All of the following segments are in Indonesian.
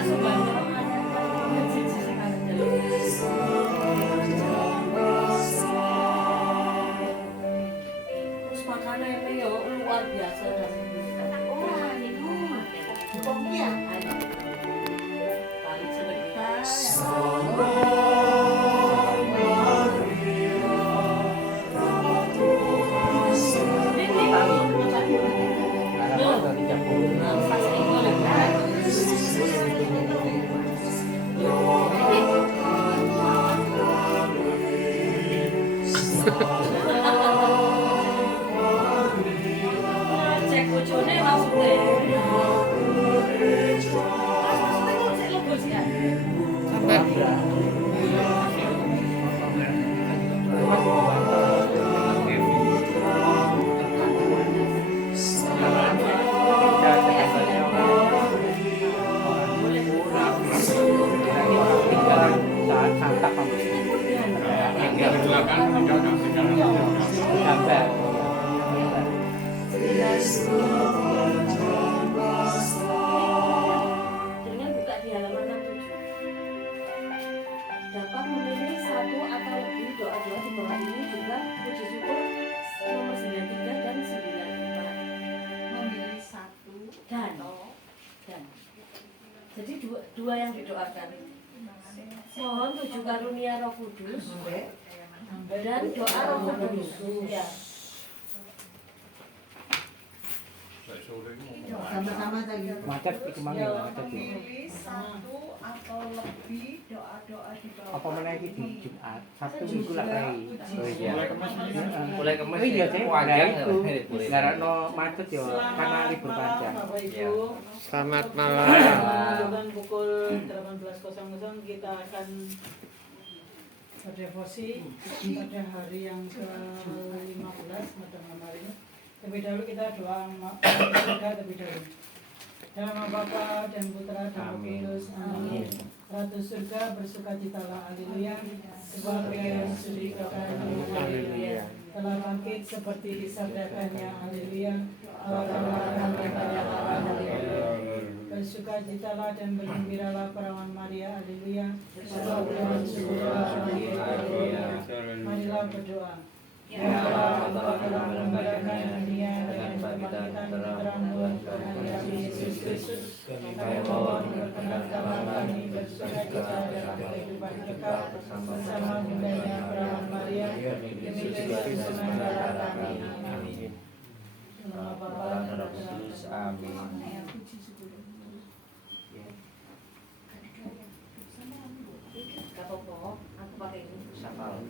Terus makanannya ya luar biasa dan itu kopi ya? Kali sedekah. Cek bojone maksudnya. Maksudnya kok cek logo sih ya? Dengan buka di halaman 67. Dapat memilih satu atau lebih doa-doa di bawah ini juga puji syukur nomor 93 dan 94. Memilih satu Dan. atau Jadi dua yang didoakan. Mohon tujuh karunia Roh Kudus dan doa Roh Kudus. Ya. sama-sama tadi. Macet iki mang ya macet iki. Memilih satu atau lebih doa-doa di bawah. Apa meneh iki di Jumat? Sabtu minggu lah kae. Oh iya. Mulai kemes. Oh iya, Cek. Wajar Nah, itu ngarakno macet yo karena libur panjang. Bapak Ibu. Selamat malam. Jam pukul 18.00 kita akan berdevosi pada hari yang ke-15 malam hari ini. Lebih dahulu kita doa surga terlebih dahulu. Dalam nama Bapa dan Putra dan Roh Kudus. Amin. Ratu surga bersukacitalah, haleluya. Sebab Dia yang sudikakan, haleluya. Telah bangkit seperti disabdakannya, haleluya. Allah haleluya. Bersukacitalah dan bergembiralah perawan Maria, haleluya. Sebab Tuhan surga, haleluya. Marilah berdoa. Ya Allah, Engkau telah mengembalakan dunia dengan kebangkitan terang Tuhan Yesus Kristus. Kami mohon berkenanlah kami bersukacita dalam kehidupan kekal bersama bundanya perawan Maria demi Kristus Saudara kami. Amin. Nama Bapa dan Roh Kudus. Amin. Gak apa-apa, aku pakai ini. Safal.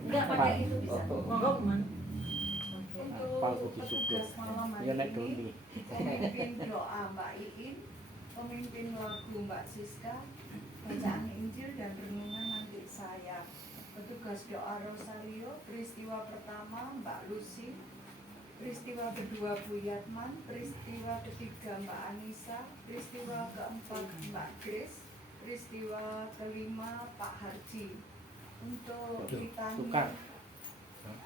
Enggak pakai itu bisa. Monggo, Man. Untuk Pal puji syukur. petugas malam Ya nek hari doni. ini, pemimpin doa Mbak Iin, pemimpin lagu Mbak Siska, bacaan Injil dan renungan nanti saya. Petugas doa Rosario, peristiwa pertama Mbak Lucy, peristiwa kedua Bu Yatman, peristiwa ketiga Mbak Anissa, peristiwa keempat Mbak Grace, peristiwa kelima Pak Harji. Untuk litani Tukar.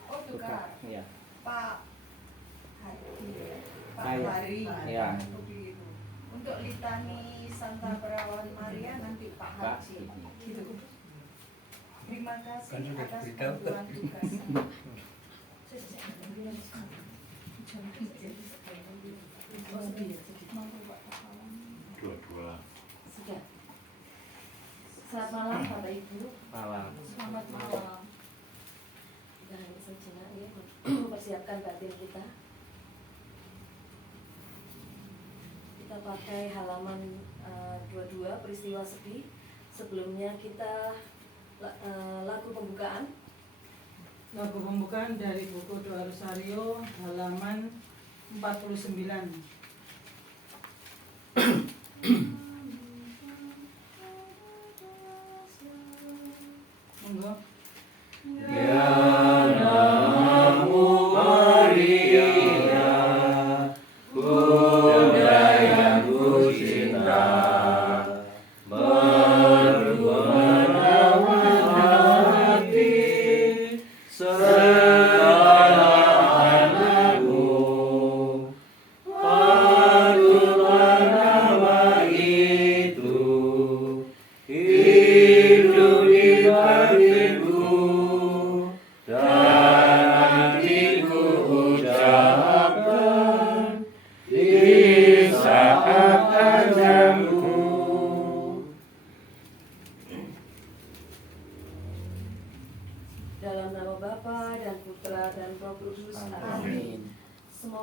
Oh tukar Iya. Pak Harji, Pak Saya. Hari Iya. begitu. Untuk litani Santa Perawan Maria nanti Pak Haji gitu. Terima kasih atas bantuan tugas. Dua-dua. Sudah. Selamat malam Bapak Ibu. Malam. Selamat malam. Kita hanya sejenak ya, mempersiapkan batin kita. Kita pakai halaman 22 peristiwa sepi. Sebelumnya kita lagu pembukaan. Lagu pembukaan dari buku Doa Rosario halaman 49. Monggo. Segala anakku,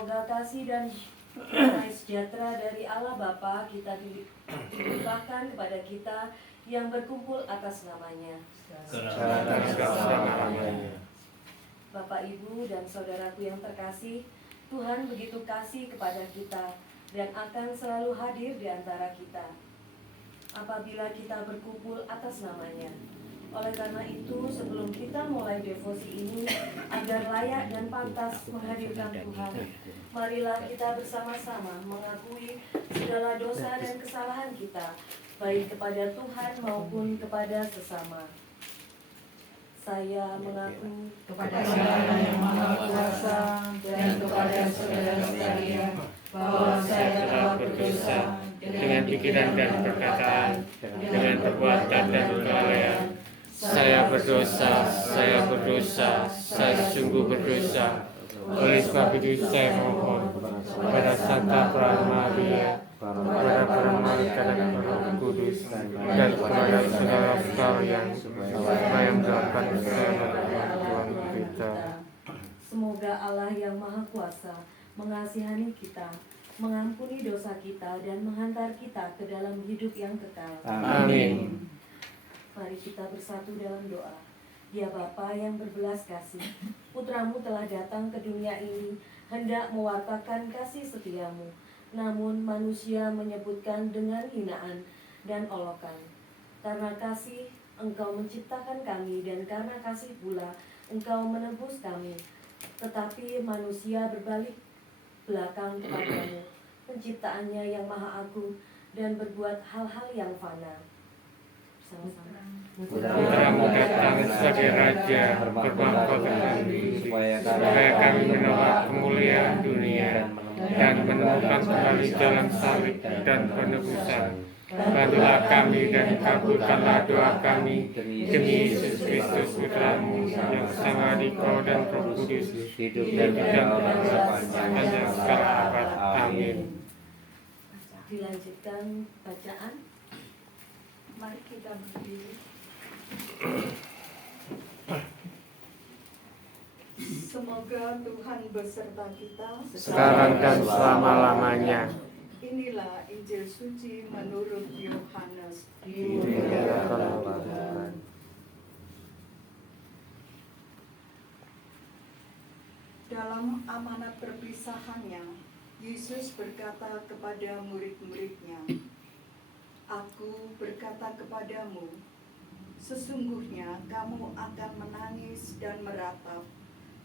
Semoga kasih dan damai sejahtera dari Allah Bapa kita dilimpahkan kepada kita yang berkumpul atas namanya. Bapak, Ibu, dan saudaraku yang terkasih, Tuhan begitu kasih kepada kita dan akan selalu hadir di antara kita apabila kita berkumpul atas namanya. Oleh karena itu, sebelum kita mulai devosi ini agar layak dan pantas menghadirkan Tuhan, marilah kita bersama-sama mengakui segala dosa dan kesalahan kita, baik kepada Tuhan maupun kepada sesama. Saya mengaku kepada Allah yang Maha Kuasa dan kepada saudara sekalian bahwa saya telah berdosa dengan pikiran dan perkataan, dengan perbuatan dan kelalaian. Saya berdosa, saya sungguh berdosa. Oleh sebab itu saya mohon kepada Santa Maria, kepada para malaikat dan Roh Kudus, dan kepada saudara sekalian, supaya mendoakan saya Tuhan kita. Semoga Allah yang Maha Kuasa mengasihani kita, mengampuni dosa kita, dan menghantar kita ke dalam hidup yang kekal. Amin. Mari kita bersatu dalam doa. Ya Bapa yang berbelas kasih, Putramu telah datang ke dunia ini hendak mewartakan kasih setiamu. Namun manusia menyebutkan dengan hinaan dan olokan. Karena kasih Engkau menciptakan kami, dan karena kasih pula Engkau menebus kami. Tetapi manusia berbalik belakang kepadamu, penciptaannya yang maha agung, dan berbuat hal-hal yang fana. Putramu datang sebagai Raja bermahkota supaya kami menolak kemuliaan dunia dan menemukan kembali jalan salib dan penebusan. Bantulah kami dan kabulkanlah doa kami demi Yesus Kristus Putramu yang bersama Dikau dan Roh Kudus hidup dan sepanjang segala abad. Amin. Dilanjutkan bacaan. Mari kita berdiri. Semoga Tuhan beserta kita Sekarang dan selama-lamanya. Inilah Injil suci menurut Yohanes. Dalam amanat perpisahannya, Yesus berkata kepada murid-muridnya, Aku berkata kepadamu, sesungguhnya kamu akan menangis dan meratap,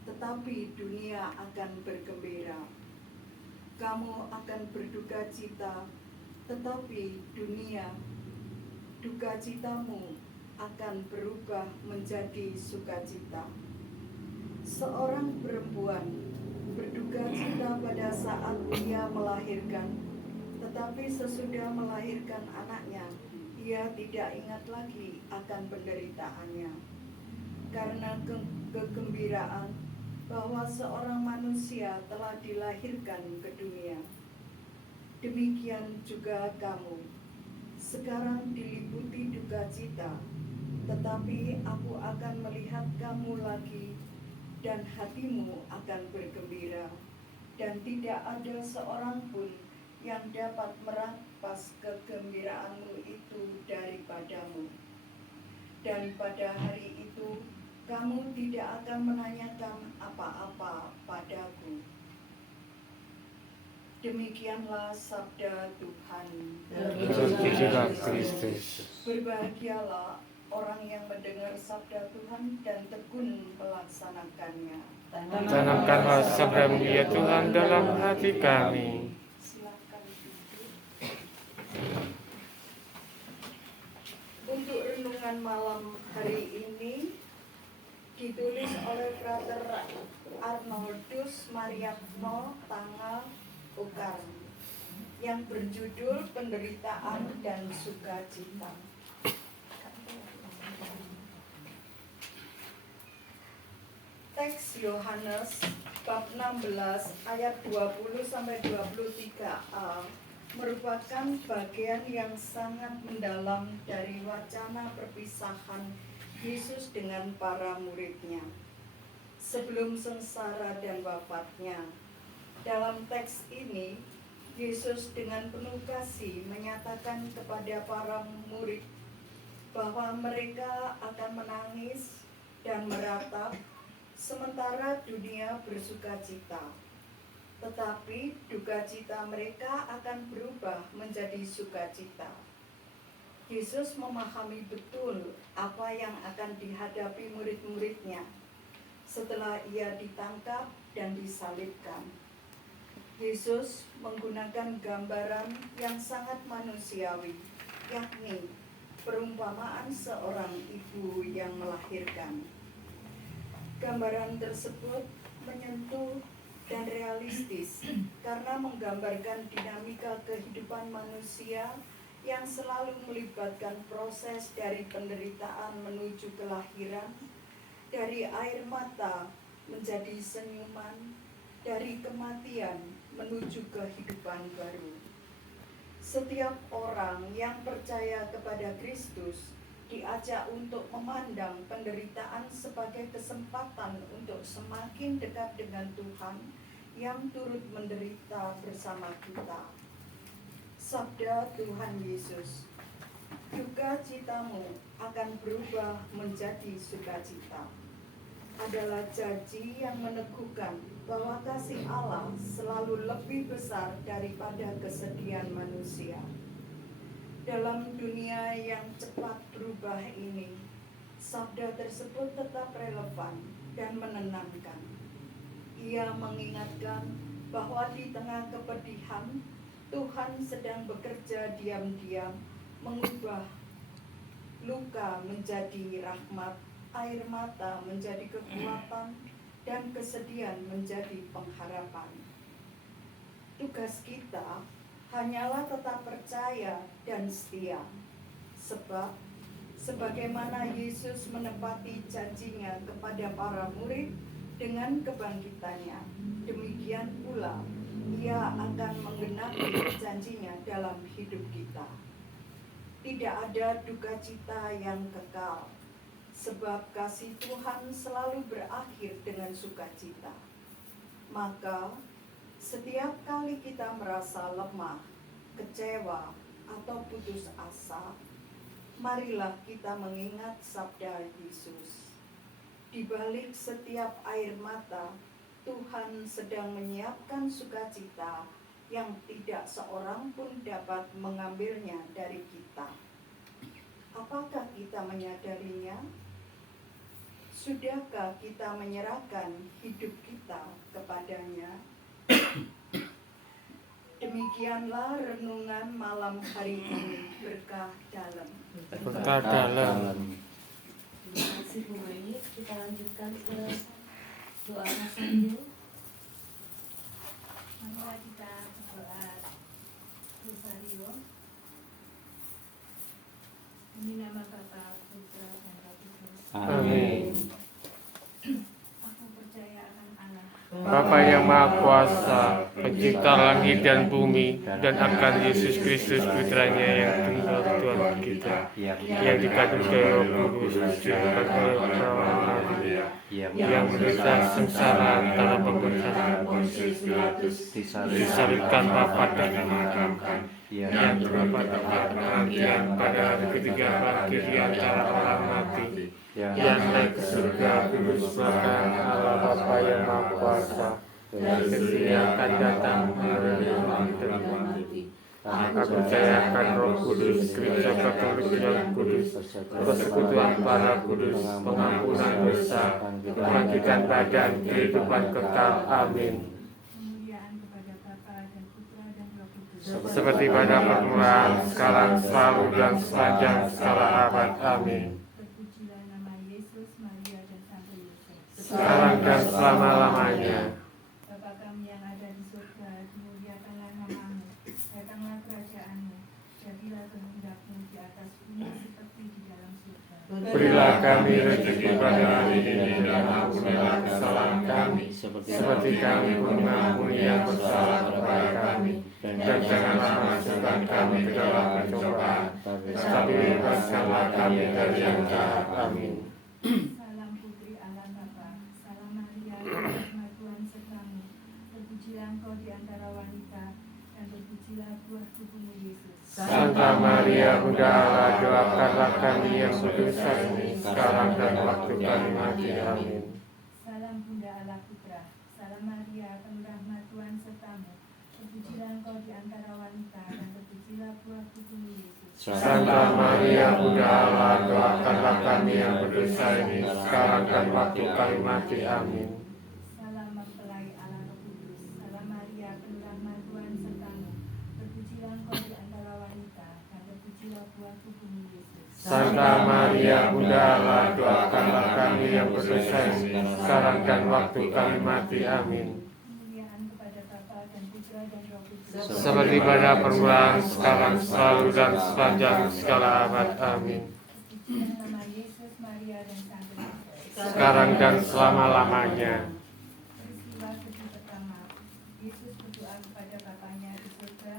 tetapi dunia akan bergembira. Kamu akan berduka cita, tetapi duka citamu akan berubah menjadi sukacita. Seorang perempuan berduka cita pada saat ia melahirkan, tetapi sesudah melahirkan anaknya, ia tidak ingat lagi akan penderitaannya, karena kegembiraan bahwa seorang manusia telah dilahirkan ke dunia. Demikian juga kamu, sekarang diliputi duka cita, tetapi aku akan melihat kamu lagi, dan hatimu akan bergembira, dan tidak ada seorang pun yang dapat merampas kegembiraanmu itu daripadamu. Dan pada hari itu, kamu tidak akan menanyakan apa-apa padaku. Demikianlah sabda Tuhan. Terpujilah Kristus. Berbahagialah orang yang mendengar sabda Tuhan dan tekun melaksanakannya. Tanamkanlah sabda-Mu ya Tuhan dalam hati kami. Silakan duduk. Untuk renungan malam hari ini ditulis oleh Frater Arnoldus Mariatno Tanggal Ukar yang berjudul Penderitaan dan Sukacita. Teks Yohanes bab 16 ayat 20-23a merupakan bagian yang sangat mendalam dari wacana perpisahan Yesus dengan para muridnya sebelum sengsara dan wafatnya. Dalam teks ini, Yesus dengan penuh kasih menyatakan kepada para murid bahwa mereka akan menangis dan meratap sementara dunia bersukacita. Tetapi duka cita mereka akan berubah menjadi sukacita. Yesus memahami betul apa yang akan dihadapi murid-muridnya setelah ia ditangkap dan disalibkan. Yesus menggunakan gambaran yang sangat manusiawi, yakni perumpamaan seorang ibu yang melahirkan. Gambaran tersebut menyentuh dan realistis karena menggambarkan dinamika kehidupan manusia yang selalu melibatkan proses dari penderitaan menuju kelahiran, dari air mata menjadi senyuman, dari kematian menuju kehidupan baru. Setiap orang yang percaya kepada Kristus diajak untuk memandang penderitaan sebagai kesempatan untuk semakin dekat dengan Tuhan yang turut menderita bersama kita. Sabda Tuhan Yesus, duka citamu akan berubah menjadi sukacita, adalah janji yang meneguhkan bahwa kasih Allah selalu lebih besar daripada kesedihan manusia. Dalam dunia yang cepat berubah ini, sabda tersebut tetap relevan dan menenangkan. Ia mengingatkan bahwa di tengah kepedihan, Tuhan sedang bekerja diam-diam mengubah luka menjadi rahmat, air mata menjadi kekuatan, dan kesedihan menjadi pengharapan. Tugas kita hanyalah tetap percaya dan setia, sebab sebagaimana Yesus menepati janjinya kepada para murid dengan kebangkitannya, demikian pula Ia akan menggenapi janjinya dalam hidup kita. Tidak ada duka cita yang kekal, sebab kasih Tuhan selalu berakhir dengan sukacita. Maka, setiap kali kita merasa lemah, kecewa, atau putus asa, marilah kita mengingat sabda Yesus. Di balik setiap air mata, Tuhan sedang menyiapkan sukacita yang tidak seorang pun dapat mengambilnya dari kita. Apakah kita menyadarinya? Sudahkah kita menyerahkan hidup kita kepadanya? Demikianlah renungan malam hari ini, berkah dalam. Berkah dalam. Terima kasih Bu Mani. Kita lanjutkan ke doa Rosario. Mari kita doa Rosario. Ini nama Bapa, Putra, dan Roh Kudus. Amin. Aku percaya akan Allah, Bapa yang Maha Kuasa, pencipta langit dan bumi, dan akan Yesus Kristus putranya yang tunggal Tuhan kita, yang dikandung dari Roh Kudus, diangkat oleh perawan Nabi, yang menderita sengsara antara pemberontakan Pontius Pilatus, disalibkan, wafat dan dimakamkan, yang terdapat kematian pada hari ketiga bangkit di antara orang mati, yang naik ke surga duduk sebelah Allah Bapa yang Maha Kuasa, dan kemudian akan datang mengadili hidup dan mati. Aku percaya akan Roh Kudus, Gereja Katolik yang kudus, persekutuan para kudus, pengampunan dosa, kebangkitan badan, kehidupan kekal. Amin. kemuliaan kepada Bapa dan Putra dan Roh Kudus. Seperti pada permulaan, sekarang, selalu, dan sepanjang segala abad. Amin. Terpujilah nama Yesus, Maria, dan Santo Yosef. Sekarang dan selama-lamanya. Bapa kami yang ada di surga, dimuliakanlah namamu, datanglah kerajaanmu, jadilah kehendakmu di atas bumi seperti di dalam surga. Berilah kami rezeki pada hari ini, dan ampunilah kesalahan kami, seperti kami pun mengampuni yang bersalah kepada kami. Dan janganlah masukkan kami ke dalam pencobaan, tetapi bebaskanlah kami dari yang jahat. Amin. Salam Putri Allah Bapa, salam Maria, rahmat Tuhan sertamu, terpujilah engkau di Santa Maria Bunda Allah, doakanlah kami yang berdosa ini sekarang dan waktu kami mati. Amin. Salam Bunda Allah Putra, salam Maria, penuh rahmat Tuhan sertamu. Terpujilah engkau di antara wanita dan terpujilah buah tubuhmu Yesus. Santa Maria Bunda Allah, doakanlah kami yang berdosa ini sekarang dan waktu kami mati. Amin. Salam mempelai Allah Roh Kudus, salam Maria, penuh rahmat Tuhan sertamu. Terpujilah engkau di antara wanita dan terpujilah buah tubuhmu Yesus. Santa Maria Bunda Allah, doakanlah kami yang berdosa ini sekarang dan waktu kami mati. Amin. Kemuliaan kepada Bapa dan Putra dan Roh Kudus. Seperti pada permulaan, sekarang, selalu, dan sepanjang segala abad. Amin. Terpujilah nama Yesus, Maria dan Sang Kristus. Sekarang dan selama-lamanya. Peristiwa sedih pertama, Yesus berdoa kepada Bapanya di surga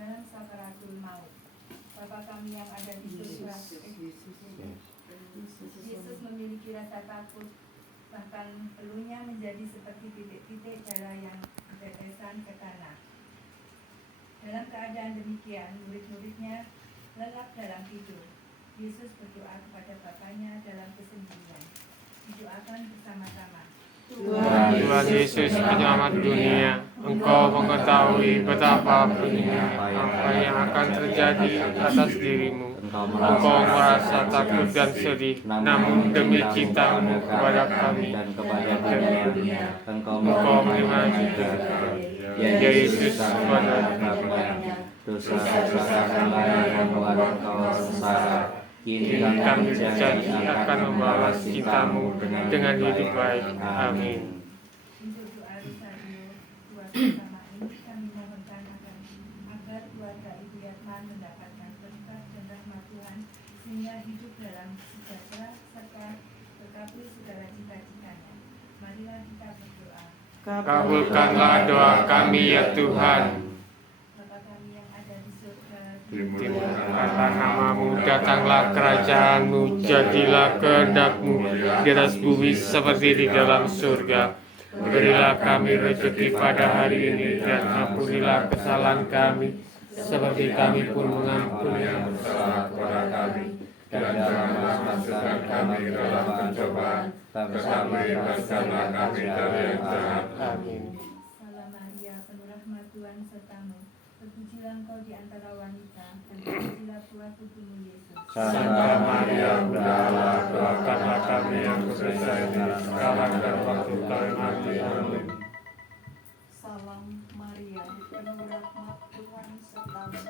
dalam sakaratul maut. Bapa kami yang ada di surga. Yesus memiliki rasa takut, bahkan peluhnya menjadi seperti titik-titik darah yang bertetesan ke tanah. Dalam keadaan demikian, murid-muridnya lelap dalam tidur. Yesus berdoa kepada Bapanya dalam kesendirian. Didoakan bersama-sama. Tuhan Yesus penyelamat dunia, Engkau mengetahui betapa pedihnya apa yang akan terjadi atas dirimu. Engkau merasa takut dan sedih, namun demi cintamu kepada kami dan kepada dunia, Engkau menerima juga. Ya Yesus, kepada kami dosa-dosa kami yang membuat Engkau sengsara, kini kami berjanji akan membalas cintamu dengan hidup baik. Amin. Untuk doa rosario, doa bersama ini kami mohonkan agar keluarga Ibu Yatman mendapatkan berkat dan rahmat Tuhan sehingga hidup dalam sejahtera serta terkabul segala cita-citanya. Marilah kita berdoa. Kabulkanlah doa kami ya Tuhan. Bapa kami yang ada di surga, Dimulakanlah namamu, datanglah kerajaanmu, jadilah kehendakmu di atas bumi seperti di dalam surga. Berilah kami rezeki pada hari ini dan ampunilah kesalahan kami, seperti kami pun mengampuni yang bersalah kepada kami. Dan janganlah masukkan kami ke dalam pencobaan, tetapi bebaskanlah kami dari yang jahat. Amin. Salam Maria, penuh rahmat Tuhan sertamu. Terpujilah engkau di antara wanita dan terpujilah buah tubuhmu Yesus. Santa Maria Bunda Allah, doakanlah kami yang berdosa ini sekarang dan waktu kami mati. Amin. Salam Maria, penuh rahmat Tuhan sertamu.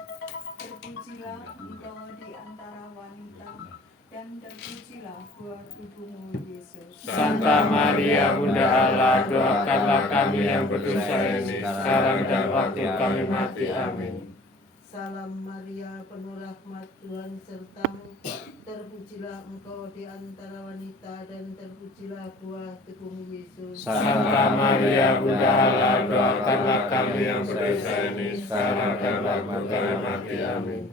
Terpujilah engkau di antara wanita dan terpujilah buah tubuhmu Yesus. Santa Maria Bunda Allah, doakanlah kami yang berdosa ini sekarang dan waktu kami mati. Amin. Salam Maria, penuh rahmat Tuhan sertamu. Terpujilah engkau di antara wanita dan terpujilah buah tubuhmu Yesus. Santa Maria Bunda Allah, doakanlah kami yang berdosa ini sekarang dan waktu kami mati. Amin.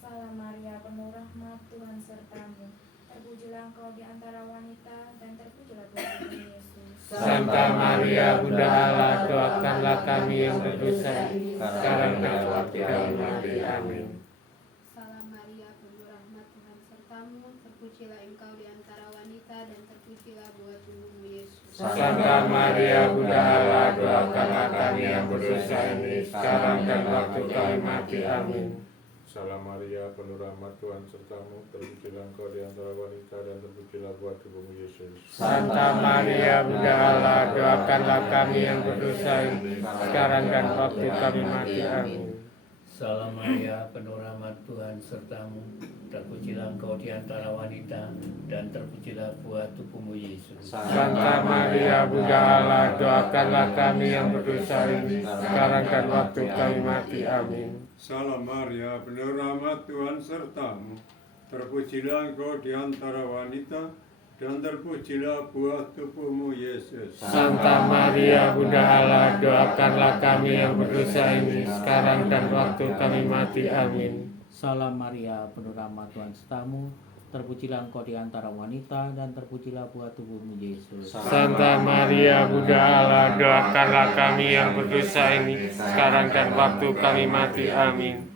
Salam Maria, penuh rahmat Tuhan sertamu. Terpujilah engkau di antara wanita dan terpujilah buah tubuhmu Yesus. Santa Maria Bunda Allah, doakanlah kami yang berdosa ini sekarang dan waktu kami mati. Amin. Salam Maria, penuh rahmat Tuhan sertamu, terpujilah engkau di antara wanita dan terpujilah buah tubuhmu Yesus. Santa Maria Bunda Allah, doakanlah kami yang berdosa ini sekarang dan waktu kami mati. Amin. Salam Maria, penuh rahmat Tuhan sertamu, terpujilah engkau di antara wanita dan terpujilah buah tubuhmu Yesus. Santa Maria Bunda Allah, doakanlah kami yang berdosa ini sekarang dan waktu kami mati. Amin. Salam Maria, penuh rahmat Tuhan sertamu, terpujilah engkau di antara wanita dan terpujilah buah tubuhmu Yesus. Santa Maria Bunda Allah, doakanlah kami yang berdosa ini sekarang dan waktu kami mati. Amin. Salam Maria, penuh rahmat Tuhan sertamu. Terpujilah engkau di antara wanita dan terpujilah buah tubuhmu Yesus. Santa Maria Bunda Allah, doakanlah kami yang berdosa ini sekarang dan waktu kami mati. Amin. Salam Maria, penuh rahmat Tuhan sertamu. Terpujilah engkau di antara wanita dan terpujilah buah tubuhmu Yesus. Santa Maria Bunda Allah, doakanlah kami yang berdosa ini sekarang dan waktu kami mati. Amin.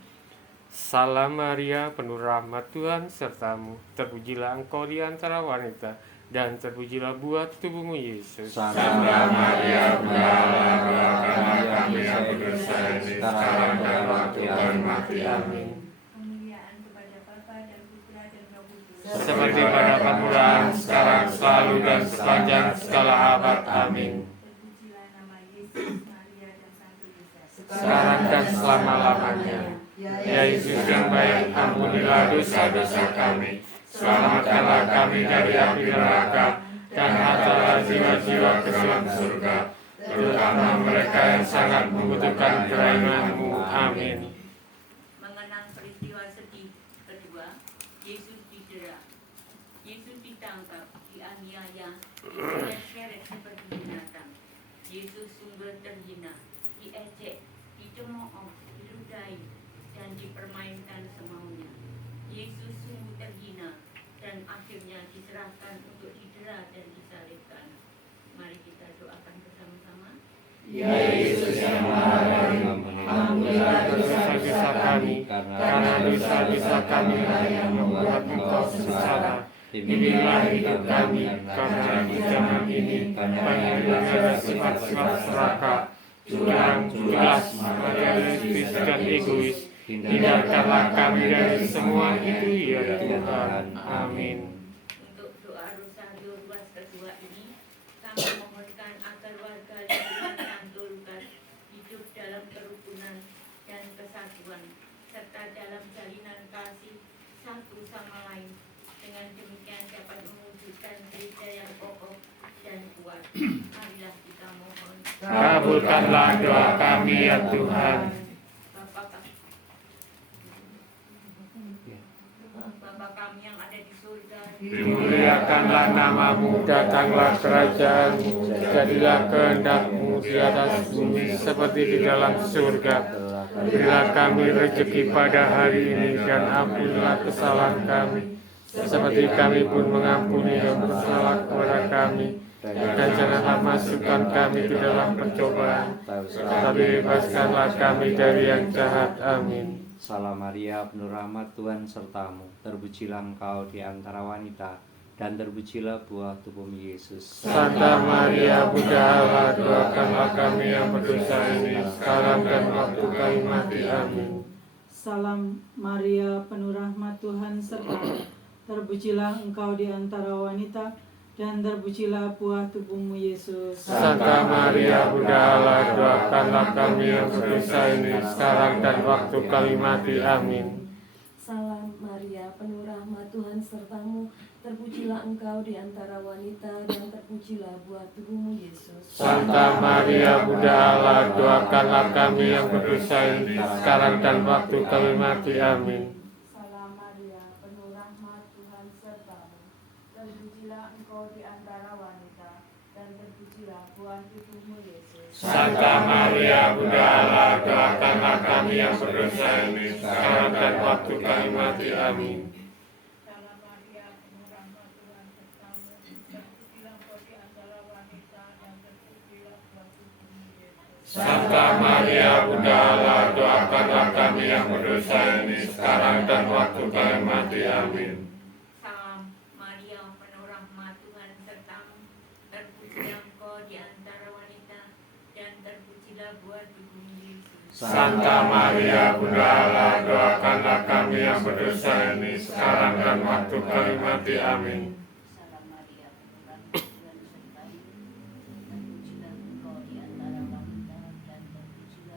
Salam Maria, penuh rahmat Tuhan sertamu. Terpujilah engkau di antara wanita, dan terpujilah buah tubuhmu Yesus. Santa Maria, Bunda Allah, doakanlah kami yang berdosa ini sekarang dan waktu kami mati. Amin. Kemuliaan kepada Bapa dan Putra dan Roh Kudus. Seperti pada permulaan, sekarang, selalu, dan sepanjang segala abad. Amin. Terpujilah nama Yesus, Maria dan Santo Yosef. Sekarang dan selama-lamanya. Ya Yesus yang baik, ampunilah dosa-dosa kami, selamatkanlah kami dari api neraka, dan hantarlah jiwa-jiwa ke dalam surga, terutama mereka yang sangat membutuhkan kerahiman-Mu. Amin. Mengenang peristiwa sedih kedua, Yesus didera, Yesus ditangkap, dianiaya, diseret-seret seperti binatang. Yesus sungguh terhina, diejek, dicemooh, diludahi, dan dipermainkan semaunya. Yesus sungguh terhina dan akhirnya diserahkan untuk didera dan disalibkan. Mari kita doakan bersama-sama. Ya Yesus yang Maha Baik, ampunilah dosa-dosa kami, karena dosa-dosa kami yang membuat Engkau sengsara. Bimbinglah hidup kami, karena di zaman ini banyak dengan sifat-sifat serakah, curang, culas, materialistis, dan egois. Hindarkanlah kami dari semua itu ya Tuhan. Amin. Untuk doa Rosario Ruas kedua ini, kami mohonkan agar warga lingkungan Santo Lukas hidup dalam kerukunan dan kesatuan, serta dalam jalinan kasih satu sama lain. Dengan demikian dapat mewujudkan gereja yang kokoh dan kuat. Marilah kita mohon. Kabulkanlah doa kami ya Tuhan. Bapa kami yang ada di surga, Dimuliakanlah namamu, datanglah kerajaanmu, jadilah kehendak-Mu di atas bumi seperti di dalam surga. Berilah kami rezeki pada hari ini, dan ampunilah kesalahan kami, seperti kami pun mengampuni yang bersalah kepada kami. Dan janganlah masukkan kami ke dalam pencobaan, tetapi bebaskanlah kami dari yang jahat. Amin. Salam Maria, penuh rahmat Tuhan sertamu, terpujilah engkau di antara wanita, dan terpujilah buah tubuhmu Yesus. Santa Maria, Bunda Allah, doakanlah kami yang berdosa ini, sekarang dan waktu kami mati. Amin. Salam Maria, penuh rahmat Tuhan sertamu, terpujilah engkau di antara wanita, dan terpujilah buah tubuhmu Yesus. Santa Maria, Bunda Allah, doakanlah kami yang berdosa ini, sekarang dan waktu kami mati. Amin. Salam Maria, penuh rahmat Tuhan sertamu, terpujilah engkau di antara wanita, dan terpujilah buah tubuhmu Yesus. Santa Maria, Bunda Allah, doakanlah kami yang berdosa ini, sekarang dan waktu kami mati. Amin. Salam Maria, penuh rahmat Tuhan sertamu, terpujilah engkau di antara wanita, dan terpujilah buah tubuhmu Yesus. Santa Maria, Bunda Allah, doakanlah kami yang berdosa ini, sekarang dan waktu kami mati. Amin. Salam Maria, penuh rahmat Tuhan sertamu, terpujilah engkau di antara wanita, dan terpujilah buah tubuhmu Yesus. Santa Maria, Bunda Allah, doakanlah kami yang berdosa ini, sekarang dan waktu kami mati. Amin. Salam Maria, penuh rahmat Tuhan sertamu, terpujilah engkau di antara wanita, dan terpujilah buah tubuhmu Yesus. Santa Maria, Bunda Allah, doakanlah kami yang berdosa ini, sekarang dan waktu kami mati. Amin. Salam Maria, penuh rahmat Tuhan sertamu, terpujilah engkau di antara wanita,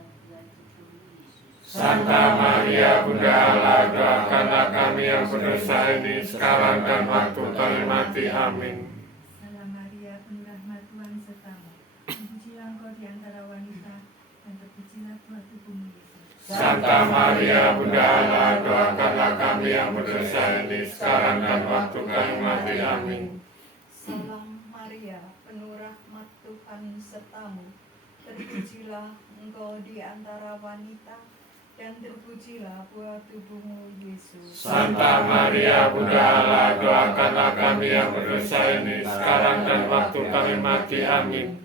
dan terpujilah buah tubuhmu Yesus. Santa Maria, Bunda Allah, doakanlah kami yang berdosa ini, sekarang dan waktu kami mati. Amin. Salam Maria, penuh rahmat Tuhan sertamu, terpujilah engkau di antara wanita, dan terpujilah buah tubuhmu Yesus. Santa Maria, Bunda Allah, doakanlah kami yang berdosa ini, sekarang dan waktu kami mati. Amin. Salam Maria, penuh rahmat Tuhan sertamu, terpujilah engkau di antara wanita, dan terpujilah buah tubuhmu Yesus. Santa Maria, Bunda Allah, doakanlah kami yang berdosa ini, sekarang dan waktu kami mati. Amin.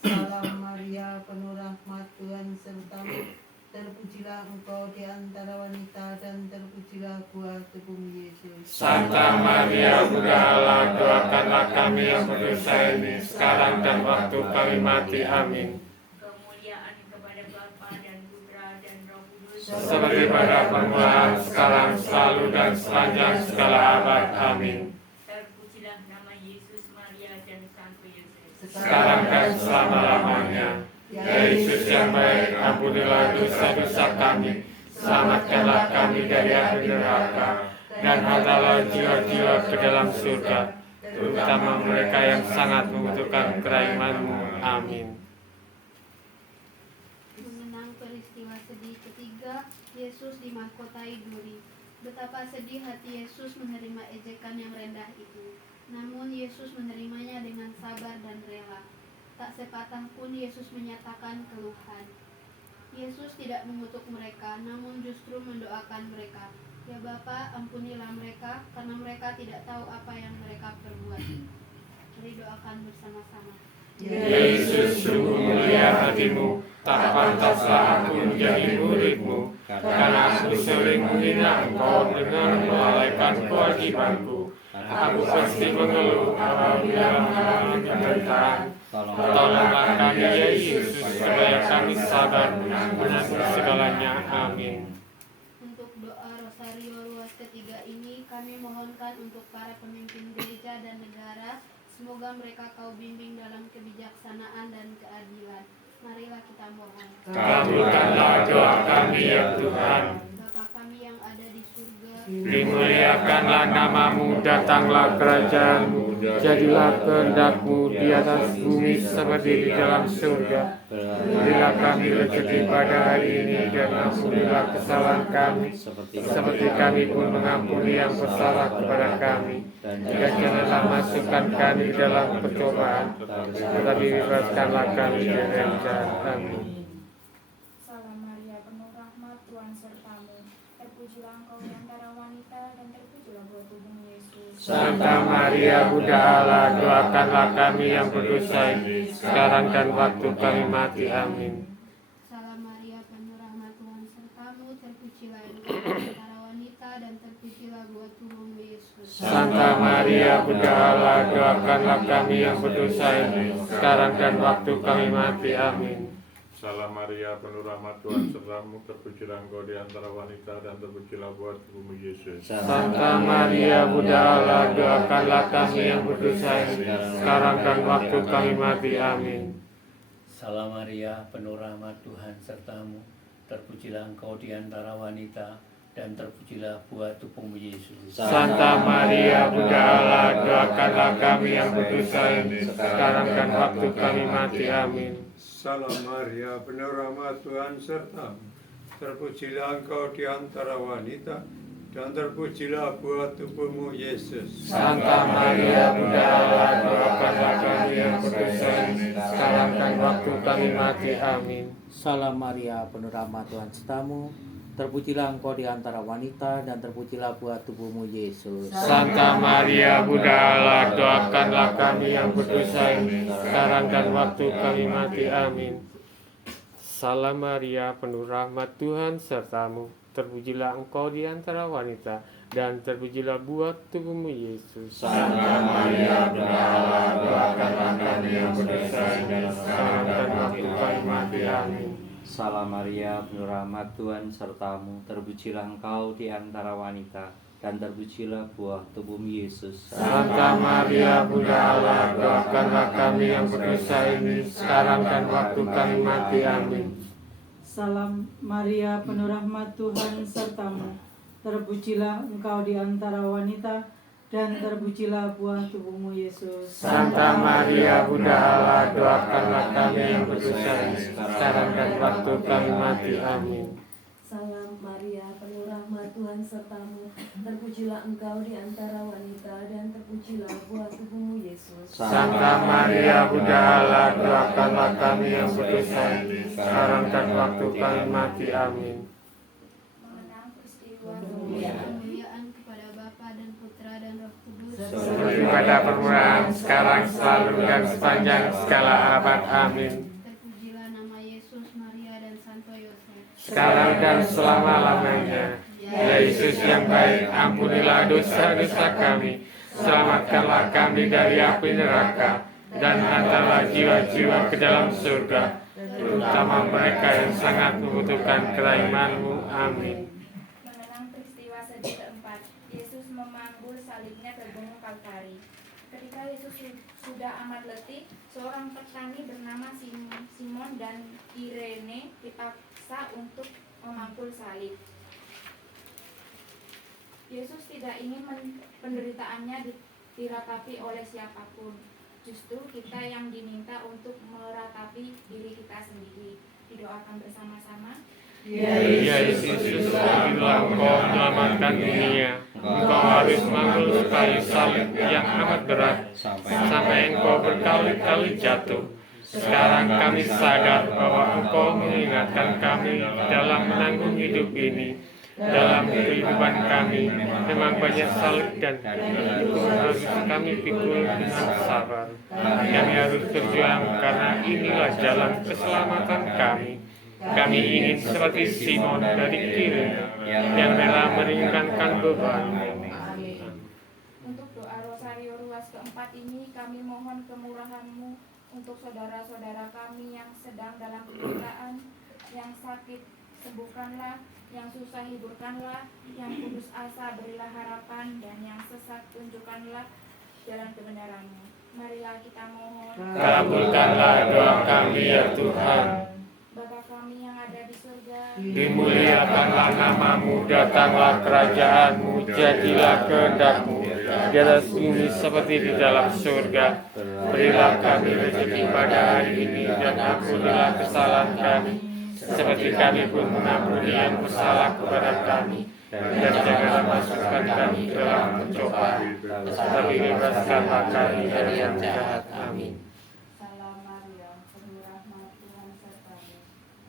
Salam Maria, penuh rahmat Tuhan sertamu, terpujilah Engkau di antara wanita, dan terpujilah buah tubuhmu Yesus. Santa Maria Bunda Allah, doakanlah kami yang berdosa ini, sekarang dan waktu kami mati. Amin. Kemuliaan kepada Bapa dan Putra dan Roh Kudus, Seperti pada permulaan, sekarang, selalu, dan sepanjang segala abad. Amin. terpujilah nama Yesus, Maria, dan Santo Yosef. Sekarang dan selama-lamanya. Ya Yesus yang baik, ampunilah dosa-dosa kami, selamatkanlah kami dari api neraka, dan hantarlah jiwa-jiwa ke dalam surga, terutama mereka yang sangat membutuhkan kerahiman-Mu. Amin. Mengenang peristiwa sedih ketiga, Yesus dimahkotai duri. Betapa sedih hati Yesus menerima ejekan yang rendah itu. Namun Yesus menerimanya dengan sabar dan rela. Tak sepatah pun Yesus menyatakan keluhan. Yesus tidak mengutuk mereka, namun justru mendoakan mereka. Ya Bapa, ampunilah mereka, karena mereka tidak tahu apa yang mereka perbuat. Mari doakan bersama-sama. Yesus, sungguh mulia hatimu, tak pantaslah aku menjadi murid-Mu, karena aku sering menghina Engkau dengan melalaikan kewajibanku. Aku pasti mengeluh apabila mengalami penderitaan. Tolonglah kami ya Yesus, supaya kami sabar menanggung segalanya. Amin. Untuk doa Rosario Ruas ketiga ini, kami mohonkan untuk para pemimpin gereja dan negara, semoga mereka Kau bimbing dalam kebijaksanaan dan keadilan. Marilah kita mohon. Kabulkanlah doa kami ya Tuhan. Bapa kami yang ada di surga, Dimuliakanlah nama-Mu, datanglah kerajaan-Mu, jadilah kehendak-Mu di atas bumi seperti di dalam surga. Berilah kami rezeki pada hari ini, dan ampunilah kesalahan kami, seperti kami pun mengampuni yang bersalah kepada kami. Dan janganlah masukkan kami ke dalam percobaan, tetapi bebaskanlah kami dari yang jahat. Amin. Salam Maria, penuh rahmat, Tuhan sertamu. Terpujilah Engkau di antara wanita, dan terpujilah buah tubuhmu Yesus. Santa Maria Bunda Allah, doakanlah kami yang berdosa ini, sekarang dan waktu kami mati. Amin. Salam Maria, penuh rahmat, Tuhan sertamu. Terpujilah Engkau di antara wanita, dan terpujilah buah tubuhmu Yesus. Santa Maria Bunda Allah, doakanlah kami yang berdosa ini, sekarang dan waktu kami mati. Amin. Salam Maria, penuh rahmat Tuhan sertamu, terpujilah Engkau di antara wanita, dan terpujilah buah tubuhmu Yesus. Santa Maria Bunda Allah, doakanlah kami yang berdosa ini, sekarang dan waktu kami mati. Amin. Salam Maria, penuh rahmat Tuhan sertamu, terpujilah Engkau di antara wanita, dan terpujilah buah tubuhmu Yesus. Santa Maria Bunda Allah, doakanlah kami yang berdosa ini, sekarang dan waktu kami mati. Amin. Salam Maria, penuh rahmat Tuhan sertamu, terpujilah Engkau di antara wanita, dan terpujilah buah tubuhmu Yesus. Santa Maria Bunda Allah, doakanlah kami yang berdosa ini, sekarang dan waktu kami mati. Amin. Salam Maria, penuh rahmat Tuhan sertamu, terpujilah Engkau di antara wanita, dan terpujilah buah tubuhmu Yesus. Santa Maria Bunda Allah, doakanlah kami yang berdosa ini, sekarang dan waktu kami mati. Amin. Salam Maria, penuh rahmat Tuhan sertamu, terpujilah Engkau di antara wanita, dan terpujilah buah tubuhmu Yesus. Santa Maria Bunda Allah, doakanlah kami yang berdosa ini, sekarang dan waktu kami mati. Amin. Salam Maria, penuh rahmat Tuhan sertamu, terpujilah Engkau di antara wanita, dan terpujilah buah tubuhmu Yesus. Santa Maria Bunda Allah, doakanlah kami yang berdosa ini, sekarang dan waktu kami mati. Amin. Salam Maria, penuh rahmat Tuhan sertamu, terpujilah Engkau di antara wanita, dan terpujilah buah tubuhmu Yesus. Santa Maria Bunda Allah, doakanlah kami yang berdosa ini, sekarang dan waktu kami mati. Amin. Salam Maria, penuh rahmat Tuhan sertamu, terpujilah Engkau di antara wanita, dan terpujilah buah tubuhmu Yesus. Santa Maria Bunda Allah, doakanlah kami yang berdosa ini, sekarang dan waktu kami mati. Amin. Mengenang peristiwa Kemuliaan kepada Bapa dan Putra dan Roh Kudus. Seperti pada permulaan, sekarang, selalu, dan sepanjang segala abad. Amin. Terpujilah nama Yesus, Maria, dan Santo Yosef. sekarang dan selama-lamanya. Ya Yesus yang baik, ampunilah dosa-dosa kami, selamatkanlah kami dari api neraka, dan hantarlah jiwa-jiwa ke dalam surga, terutama mereka yang sangat membutuhkan kerahman-Mu. Amin. Mengenang peristiwa sedih keempat, Yesus memanggul salibnya ke gunung Kalvari. Ketika Yesus sudah amat letih, seorang petani bernama Simon dan Irene dipaksa untuk memangkul salib. Yesus tidak ingin penderitaannya diratapi oleh siapapun. Justru kita yang diminta untuk meratapi diri kita sendiri. Didoakan bersama-sama. Ya Yesus, bila Engkau menyelamatkan dunia, Engkau harus menanggung kayu salib yang amat berat, sampai Engkau berkali-kali jatuh. Sekarang kami sadar bahwa Engkau mengingatkan kami dalam menanggung hidup ini. Dalam kehidupan kami memang banyak salib dan itu harus kami pikul dengan sabar. Kami harus berjuang karena inilah jalan keselamatan kami. Kami ingin seperti Simon dari Kirene yang rela meringankan beban. Untuk doa Rosario Ruas keempat ini kami mohon kemurahan-Mu untuk saudara-saudara kami yang sedang dalam penderitaan, yang sakit sembuhkanlah, yang susah hiburkanlah, yang putus asa berilah harapan, dan yang sesat tunjukkanlah jalan kebenaran-Mu. Marilah kita mohon. Kabulkanlah doa kami ya Tuhan. Bapa kami yang ada di surga, Dimuliakanlah nama-Mu, datanglah kerajaan-Mu, jadilah kehendak-Mu di atas bumi seperti di dalam surga. Berilah kami rezeki pada hari ini, dan ampunilah kesalahan kami, seperti kami pun mengampuni yang bersalah kepada kami, dan janganlah masukkan kami ke dalam pencobaan, tetapi bebaskanlah kami dari yang jahat. Amin. Salam Maria, penuh rahmat, Tuhan sertamu.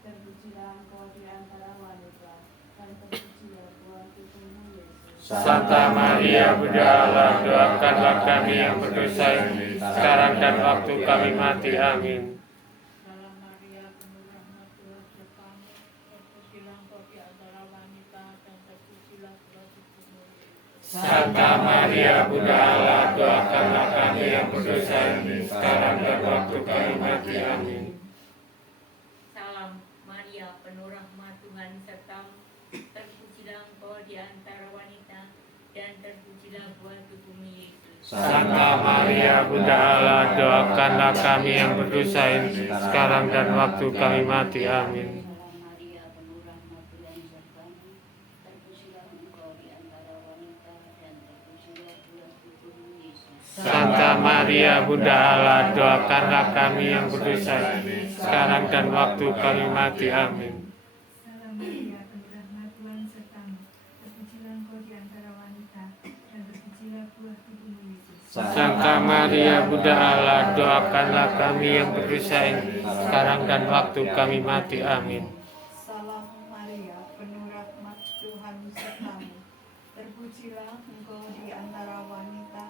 Terpujilah Engkau di antara wanita, dan terpujilah buah tubuhmu Yesus. Santa Maria, Bunda Allah, doakanlah kami yang berdosa ini, sekarang dan waktu kami mati. Amin. Salam Maria, penuh rahmat, Tuhan sertamu. Terpujilah Engkau di antara wanita, dan terpujilah buah tubuhmu Yesus. Santa Maria, Bunda Allah, doakanlah kami yang berdosa ini, sekarang dan waktu kami mati. Amin. Salam Maria, penuh rahmat, Tuhan sertamu. Terpujilah Engkau di antara wanita, dan terpujilah buah tubuhmu Yesus. Santa Maria, Bunda Allah, doakanlah kami yang berdosa ini, sekarang dan waktu kami mati. Amin. Salam Maria, penuh rahmat, Tuhan sertamu. Terpujilah Engkau di antara wanita, dan terpujilah buah tubuhmu Yesus. Santa Maria, Bunda Allah, doakanlah kami yang berdosa ini, sekarang dan waktu kami mati. Amin. Salam Maria, penuh rahmat, Tuhan sertamu. Terpujilah Engkau di antara wanita, dan terpujilah buah tubuhmu Yesus. Santa Maria, Bunda Allah, doakanlah kami yang berdosa ini, sekarang dan waktu kami mati. Amin. Salam Maria, penuh rahmat, Tuhan sertamu. Terpujilah Engkau di antara wanita,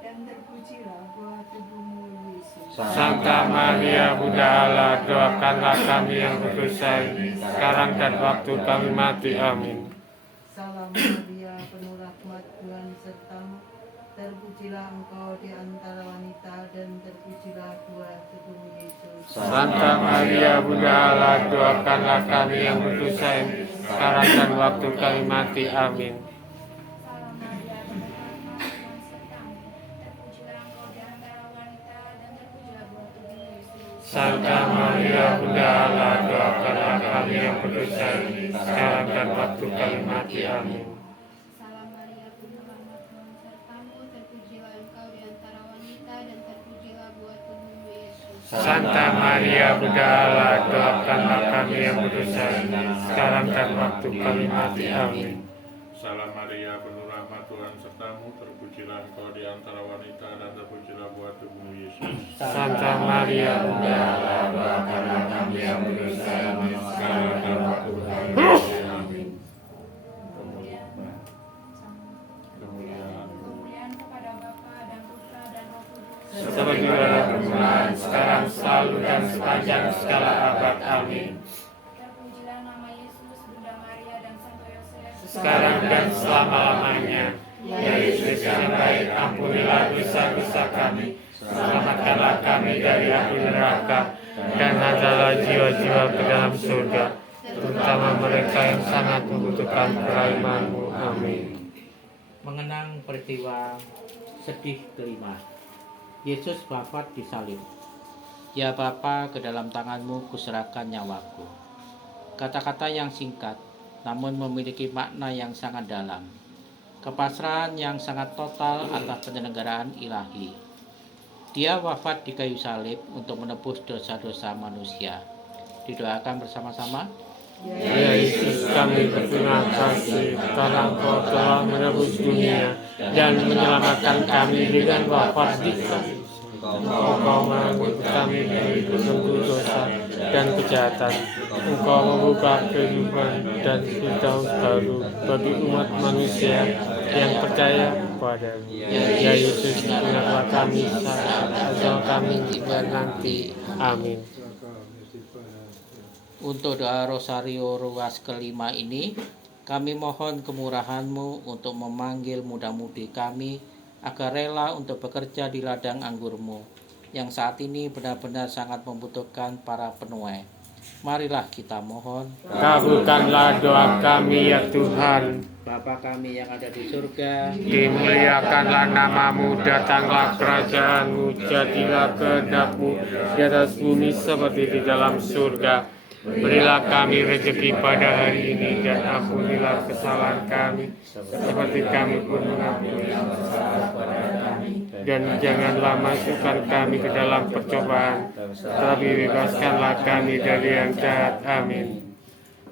dan terpujilah buah tubuhmu Yesus. Santa Maria, Bunda Allah, doakanlah kami yang berdosa ini, sekarang dan waktu kami mati. Amin. Salam Maria, penuh rahmat, Tuhan sertamu. Terpujilah Engkau di antara wanita, dan terpujilah buah tubuhmu Yesus. Santa Maria, Bunda Allah, doakanlah kami yang berdosa ini, sekarang dan waktu kami mati. Amin. Salam Maria, penuh rahmat, Tuhan sertamu. Terpujilah Engkau di antara wanita, dan terpujilah buah tubuhmu Yesus. Santa Maria, Bunda Allah, doakanlah kami yang berdosa ini, sekarang dan waktu kami mati. Amin. Salam Maria, penuh rahmat, Tuhan sertamu. Terpujilah Engkau di antara wanita, dan terpujilah buah tubuhmu Yesus. Santa Maria, Bunda Allah, doakanlah kami yang berdosa ini, sekarang dan waktu kami mati. Amin. Salam Maria, penuh rahmat, Tuhan sertamu. Terpujilah Engkau di antara wanita, dan terpujilah buah tubuhmu Yesus. Santa Maria, Bunda Allah, doakanlah kami yang berdosa ini, sekarang dan waktu kami mati. Amin. Kemuliaan kepada Bapa dan Putra dan Roh Kudus. Seperti pada permulaan, sekarang, selalu, dan sepanjang segala abad. Amin. Terpujilah nama Yesus sekarang dan selama-lamanya. Ya Yesus yang baik, ampunilah dosa-dosa kami, selamatkanlah kami dari api neraka, dan hantarlah jiwa-jiwa ke dalam surga, terutama mereka yang sangat membutuhkan perlindungan-Mu. Amin. Mengenang peristiwa sedih kelima, Yesus wafat di salib. Ya Bapa, ke dalam tangan-Mu kuserahkan nyawaku. Kata-kata yang singkat, namun memiliki makna yang sangat dalam. Kepasrahan yang sangat total atas penyelenggaraan ilahi. Dia wafat di kayu salib untuk menebus dosa-dosa manusia. Didoakan bersama-sama. Ya Yesus, kami berterima kasih karena Engkau telah menebus dunia dan menyelamatkan kami dengan wafat di salib. Engkau mengangkut kami dari belenggu dosa dan kejahatan. Engkau membuka kehidupan dan hidup baru bagi umat manusia yang percaya padamu. Ya Yesus, ingatlah kami saat ajal kami tiba nanti. Amin. Untuk doa Rosario Ruas kelima ini, kami mohon kemurahan-Mu untuk memanggil muda-mudi kami agar rela untuk bekerja di ladang anggur-Mu yang saat ini benar-benar sangat membutuhkan para penuai. Marilah kita mohon. Kabulkanlah doa kami ya Tuhan. Bapa kami yang ada di surga, Dimuliakanlah nama-Mu, datanglah kerajaan-Mu, jadilah kehendak-Mu di atas bumi seperti di dalam surga. Berilah kami rezeki pada hari ini dan ampunilah kesalahan kami seperti kami pun mengampuni kesalahan kepada kami. Dan janganlah masukkan kami ke dalam percobaan, tetapi bebaskanlah kami dari yang jahat. Amin.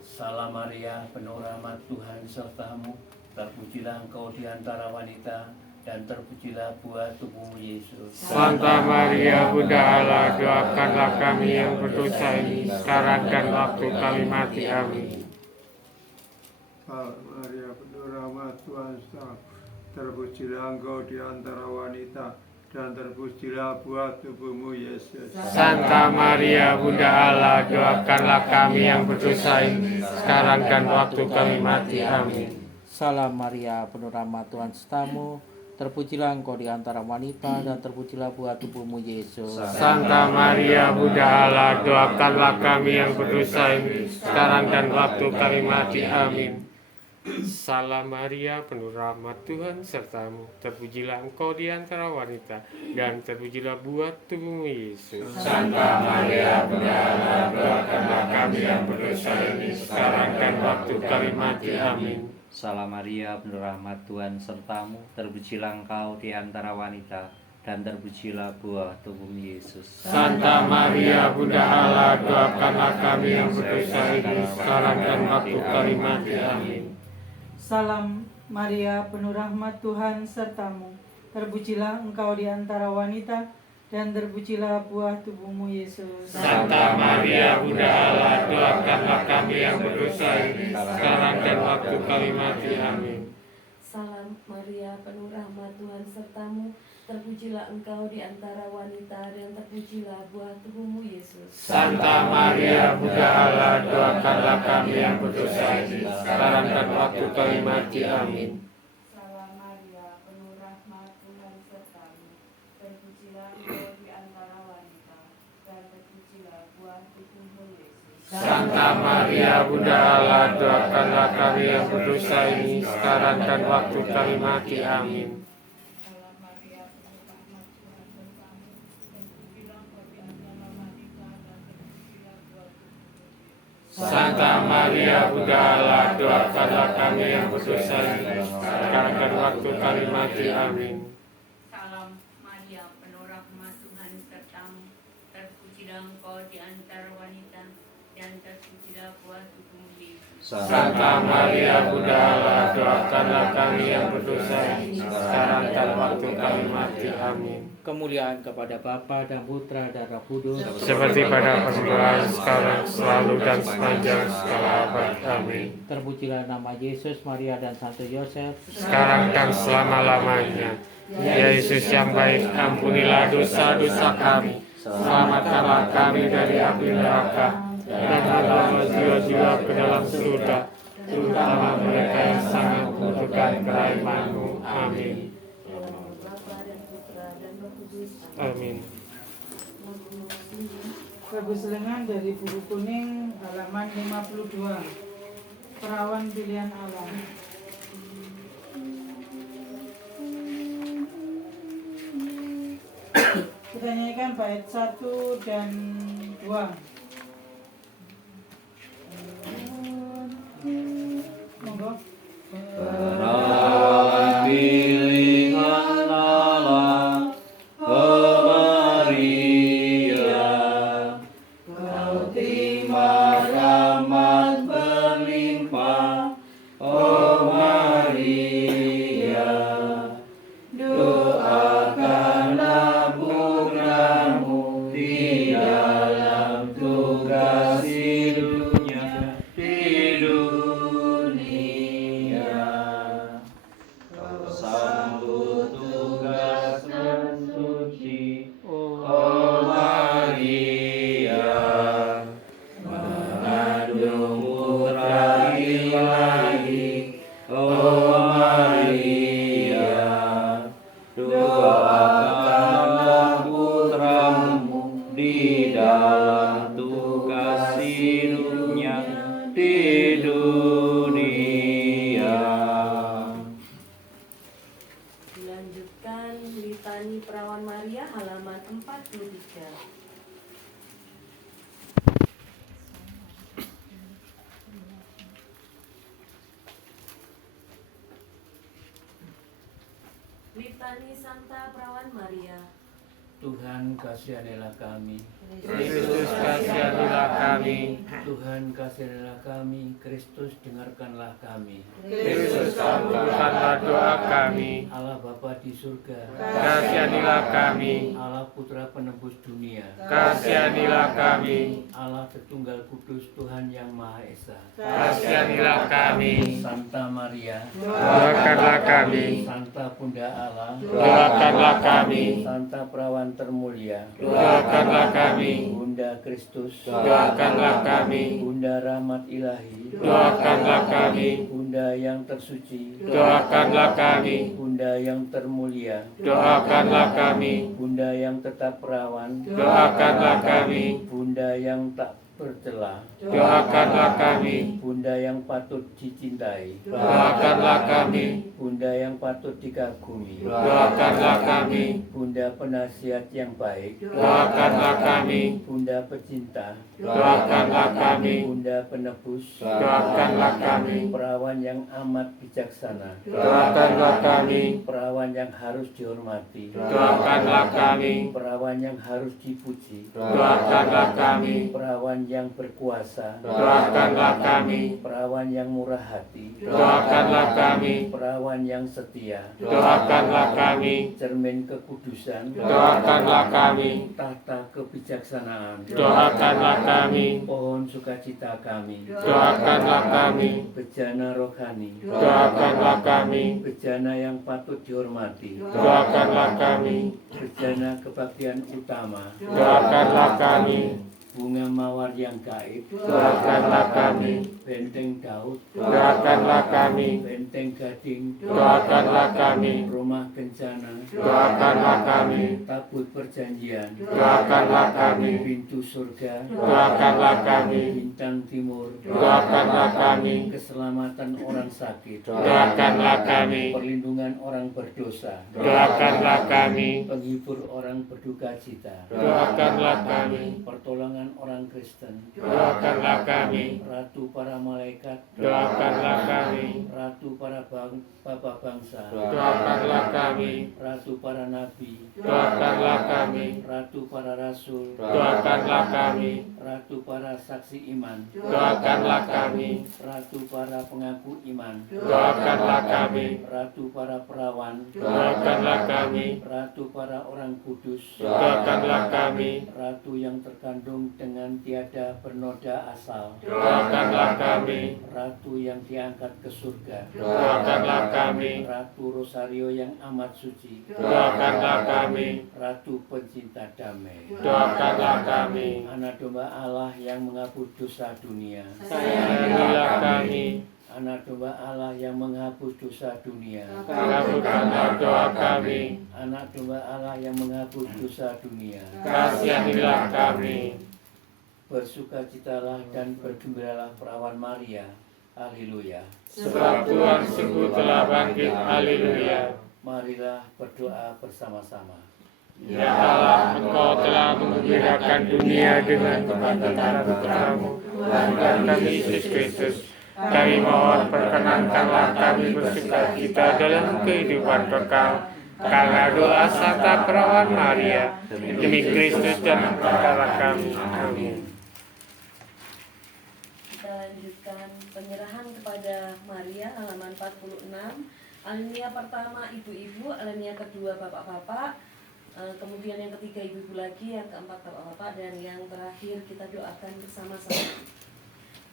Salam Maria, penuh rahmat Tuhan sertamu, terpujilah Engkau di antara wanita, dan terpujilah buah tubuhmu Yesus. Santa Maria, Bunda Allah, doakanlah kami yang berdosa ini, sekarang dan waktu kami mati. Amin. Salam Maria, penuh rahmat Tuhan sertamu, terpujilah Engkau di antara wanita, dan terpujilah buah tubuhmu Yesus. Santa Maria, Bunda Allah, doakanlah kami yang berdosa ini, sekarang dan waktu kami mati. Amin. Salam Maria, penuh rahmat Tuhan sertamu, terpujilah Engkau di antara wanita dan terpujilah buah tubuhmu Yesus. Santa Maria, Bunda Allah, doakanlah kami yang berdosa ini, sekarang dan waktu kami mati. Amin. Salam Maria, penuh rahmat Tuhan sertamu, terpujilah Engkau di antara wanita dan terpujilah buah tubuhmu Yesus. Santa Maria, Bunda Allah, doakanlah kami yang berdosa ini, sekarang dan waktu kami mati. Amin. Salam Maria, penuh rahmat Tuhan sertamu, terpujilah Engkau di antara wanita, dan terpujilah buah tubuhmu Yesus. Santa Maria, Bunda Allah, doakanlah kami yang berdosa ini, sekarang dan waktu kami mati. Amin. Salam Maria, penuh rahmat Tuhan sertamu, terpujilah Engkau di antara wanita, dan terpujilah buah tubuhmu Yesus. Santa Maria, Bunda Allah, doakanlah kami yang berdosa ini, sekarang dan waktu kami mati. Amin. Salam Maria, penuh rahmat Tuhan sertamu, terpujilah Engkau di antara wanita dan terpujilah buah tubuhmu Yesus. Santa Maria, Bunda Allah, doakanlah kami yang berdosa ini, sekarang dan waktu kami mati. Amin. Salam Maria, penuh rahmat Tuhan sertamu, terpujilah Engkau di antara wanita, dan terpujilah buah tubuhmu Yesus. Santa Maria, Bunda Allah, doakanlah kami yang berdosa ini, sekarang dan waktu kami mati. Amin. Santa Maria, Bunda Allah, doakanlah kami yang berdosa ini, sekarang dan waktu kami mati. Amin. Salam Maria, penuh rahmat Tuhan sertamu, terpujilah Engkau di antara wanita, dan terpujilah buah tubuhmu Yesus. Santa Maria, Bunda Allah, doakanlah kami yang berdosa ini, sekarang dan waktu kami mati. Amin. Kemuliaan kepada Bapa dan Putra dan Roh Kudus, seperti pada permulaan, sekarang, selalu, dan sepanjang segala abad. Amin. terpujilah nama Yesus, Maria, dan Santo Yosef, Sekarang dan selama-lamanya. Ya Yesus yang baik, ampunilah dosa-dosa kami, selamatkanlah kami dari api neraka, dan bawalah jiwa-jiwa ke dalam surga, terutama mereka yang sangat membutuhkan kerahiman-Mu. Amin. Bapa dan Putra dan Roh Kudus. Amin. Kebeselengan dari buku kuning halaman 52. Perawan pilihan Allah. Kita nyanyikan bait 1 dan 2. Monggo. Perawan pilihan Allah, oh Maria, kau terima rahmat berlimpah, oh Maria, doakanlah putramu di dalam tugas hidupnya di dunia. Kau sambut tugas mensuci, oh Maria, mengandung putra ilahi, oh Maria, doakanlah putramu di dalam tugas hidupnya di dunia. Dilanjutkan litani Perawan Maria halaman 43. Litani Santa Perawan Maria. Tuhan kasihanilah kami. Kristus kasihanilah kami. Tuhan kasihanilah kami. Kristus dengarkanlah kami. Kristus kabulkanlah doa kami. Allah Bapa di surga, Kasihanilah kami. Allah Putra penebus dunia, Kasihanilah kami. Allah Tritunggal Kudus Tuhan yang Maha Esa. Kasihanilah kami. Santa Maria, Doakanlah kami. Santa Bunda Allah, Doakanlah kami. Santa Perawan termulia, Doakanlah kami. Bunda Kristus, Doakanlah kami. Bunda Rahmat Ilahi, Doakanlah kami. Bunda yang tersuci, Doakanlah kami. Bunda yang termulia, Doakanlah kami. Bunda yang tetap perawan, Doakanlah kami. Bunda yang tak bercela, Doakanlah kami. Bunda yang patut dicintai, Doakanlah kami. Bunda yang patut dikagumi, Doakanlah kami. Bunda penasihat yang baik, Doakanlah kami. Bunda pecinta, Doakanlah kami. Bunda penebus, Doakanlah kami. perawan yang amat bijaksana, Doakanlah kami. perawan yang harus dihormati, Doakanlah kami. perawan yang harus dipuji, Doakanlah kami. perawan yang berkuasa, Doakanlah kami. perawan yang murah hati, Doakanlah kami. perawan yang setia, Doakanlah kami. cermin kekudusan, Doakanlah kami. tahta kebijaksanaan, Doakanlah kami. pohon sukacita kami, Doakanlah kami. bejana rohani, Doakanlah kami. bejana yang patut dihormati, Doakanlah kami. bejana kebaktian utama, Doakanlah kami. bunga mawar yang gaib, Doakanlah kami. benteng Daud, Doakanlah kami. benteng Gading, Doakanlah kami. rumah kencana, Doakanlah kami. tabut perjanjian, Doakanlah kami. pintu surga, Doakanlah kami. bintang timur, Doakanlah kami. keselamatan orang sakit, Doakanlah kami. perlindungan orang berdosa, Doakanlah kami. penghibur orang berduka cita, Doakanlah kami. pertolongan orang Kristen, Doakanlah kami. ratu para malaikat, Doakanlah kami. ratu para bapak bangsa, Doakanlah kami. ratu para nabi, Doakanlah kami. ratu para rasul, Doakanlah kami. ratu para saksi iman, Doakanlah kami. ratu para pengaku iman, Doakanlah kami. ratu para perawan, Doakanlah kami. ratu para orang kudus, Doakanlah kami. ratu yang terkandung dengan tiada bernoda asal, Doakanlah kami. ratu yang diangkat ke surga, Doakanlah kami. ratu Rosario yang amat suci, Doakanlah kami. ratu pencinta damai, Doakanlah kami. anak domba Allah yang menghapus dosa dunia, Sayanilah kami. Anak domba Allah yang menghapus dosa dunia. Kabulkanlah doa kami. Anak domba Allah yang menghapus dosa dunia. Kasihanilah kami. Bersukacitalah dan bergembiralah perawan Maria. Haleluya. Sebab Tuhan sungguh telah bangkit. Haleluya. Marilah berdoa bersama-sama. Ya Allah, Engkau telah menggembirakan dunia dengan kebangkitan Putra-Mu, Tuhan kami Yesus Kristus. Kami mohon perkenankanlah kami bersukacita dalam kehidupan kekal, karena doa Santa Perawan Maria, demi Kristus dan perkara kami. Amin. Kita lanjutkan penyerahan kepada Maria halaman 46. Alinea pertama ibu-ibu, alinea kedua bapak-bapak, kemudian yang ketiga ibu-ibu lagi, yang keempat bapak-bapak, dan yang terakhir kita doakan bersama-sama.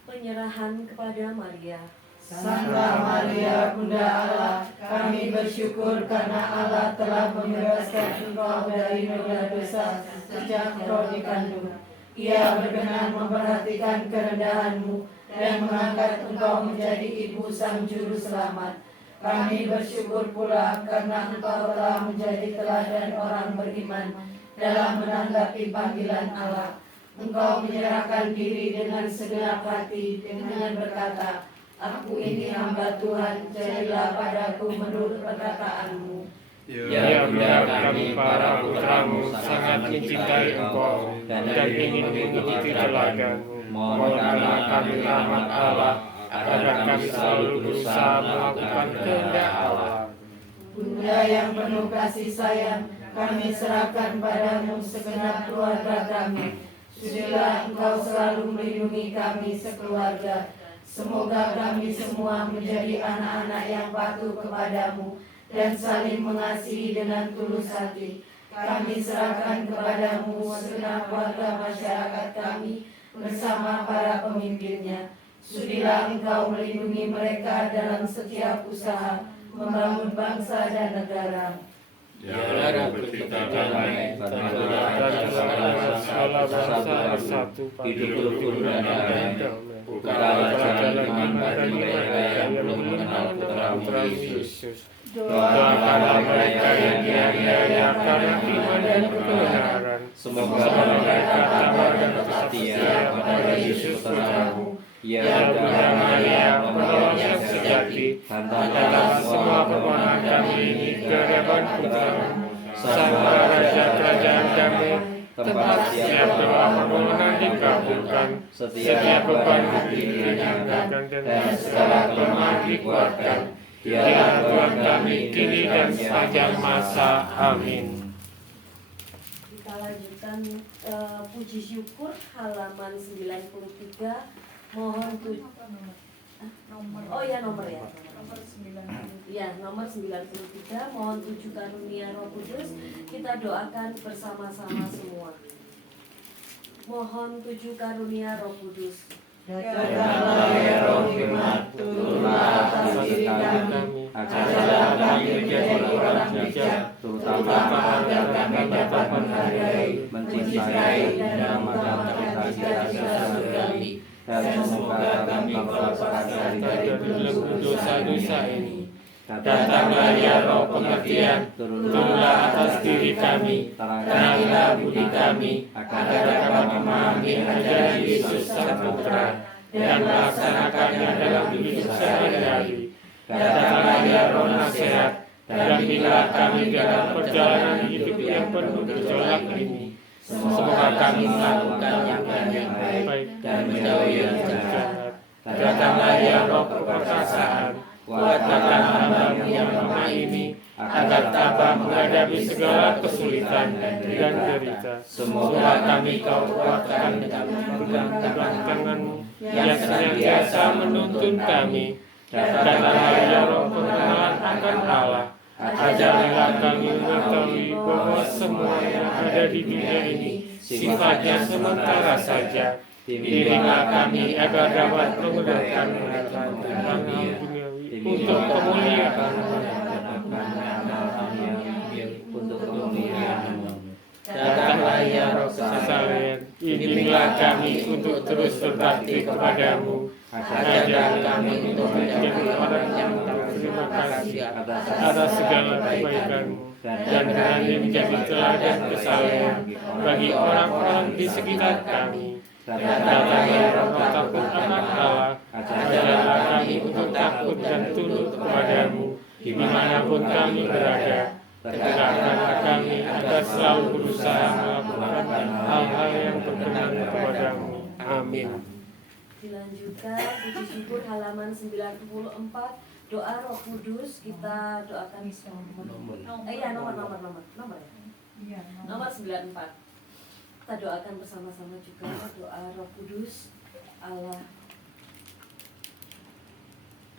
Penyerahan kepada Maria. Santa Maria, Bunda Allah, kami bersyukur karena Allah telah membebaskan Engkau dari noda dosa sejak Engkau dikandung. Ia berkenan memperhatikan kerendahanmu dan mengangkat Engkau menjadi ibu Sang Juru Selamat. Kami bersyukur pula karena Engkau telah menjadi teladan orang beriman dalam menanggapi panggilan Allah. Engkau menyerahkan diri dengan segenap hati dengan berkata, "Aku ini hamba Tuhan, jadilah padaku menurut perkataanmu." Ya Bunda, kami para putra-Mu sangat mencintai Engkau dan ingin mengikuti teladan-Mu. Mohonkanlah kami rahmat Allah, agar kami selalu berusaha melakukan kehendak Allah. Bunda yang penuh kasih sayang, kami serahkan padamu segenap keluarga kami. Sudilah Engkau selalu melindungi kami sekeluarga. Semoga kami semua menjadi anak-anak yang patuh kepadamu dan saling mengasihi dengan tulus hati. Kami serahkan kepadamu segenap warga masyarakat kami bersama para pemimpinnya. Sudilah Engkau melindungi mereka dalam setiap usaha membangun bangsa dan negara. Ya Rabbi, kita damai, dan segala bangsa bersatu, hidup rukun dan damai. Bukalah jalan iman bagi mereka yang belum mengenal Putra-Mu Yesus. Doakanlah mereka yang dianiaya karena iman dan kebenaran. Semoga mereka tabah dan setia kepada Yesus Putra-Mu. Ya Bunda Maria, penolong yang sejati, hantarlah semua permohonan kami ini ke hadapan Putra-Mu, Sang Raja Kerajaan kami, tempat setiap doa permohonan dikabulkan, setiap beban hati diringankan, dan segala kelemahan dikuatkan. Ya Tuhan kami kini dan sepanjang masa. Amin. Kita lanjutkan puji syukur halaman 93. Mohon nomor ya. Nomor 9. Ya, nomor 93. Mohon 7 karunia Roh Kudus. Kita doakan bersama-sama semua. Mohon 7 karunia Roh Kudus. Datanglah ya Roh Hikmat, turunlah atas diri kami, ajarlah kami menjadi orang bijak, terutama agar kami dapat menghargai, mencintai, dan mengamalkan cita-cita surgawi. Dan semoga kami terlepaskan dari dosa-dosa ini. Datanglah ya Roh pengertian, turunlah atas diri kami, terangilah budi kami, agar dapat memahami ajaran Yesus Sang Putra dan melaksanakannya dalam hidup sehari-hari. Datanglah ya Roh nasihat, dampingilah kami dalam perjalanan hidup yang penuh gejolak ini. Semoga kami melakukan yang baik dan menjauhi yang jahat. Datanglah ya Roh keperkasaan, kuatkan hamba-Mu yang lemah ini, agar tabah menghadapi segala kesulitan dan derita. Semoga kami Kau kuatkan dengan memegang tangan-Mu yang senantiasa menuntun kami. Datanglah ya Roh pengenalan akan Allah, ajarlah kami mengetahui bahwa semua yang ada di dunia ini sifatnya sementara saja. Bimbinglah kami agar dapat menggunakan pengetahuan duniawi untuk kemuliaan untuk kemuliaan-Mu. Datanglah ya Roh kesalehan, bimbinglah kami untuk terus berbakti kepada-Mu, Ajarlah kami untuk menjadi orang yang berterima kasih atas segala kebaikan-Mu dan berani menjadi teladan kesalehan bagi orang-orang di sekitar kami. Datanglah roh takut akan Allah, ajarlah kami untuk takut dan tunduk kepadamu dimanapun kami berada. Tegakkanlah kami agar selalu berusaha melakukan hal-hal yang berkenan kepadamu. Amin. Dilanjutkan puji syukur halaman 94, doa Roh Kudus. Kita doakan nomor ya. Nomor 94. Kita doakan bersama-sama juga doa Roh Kudus Allah.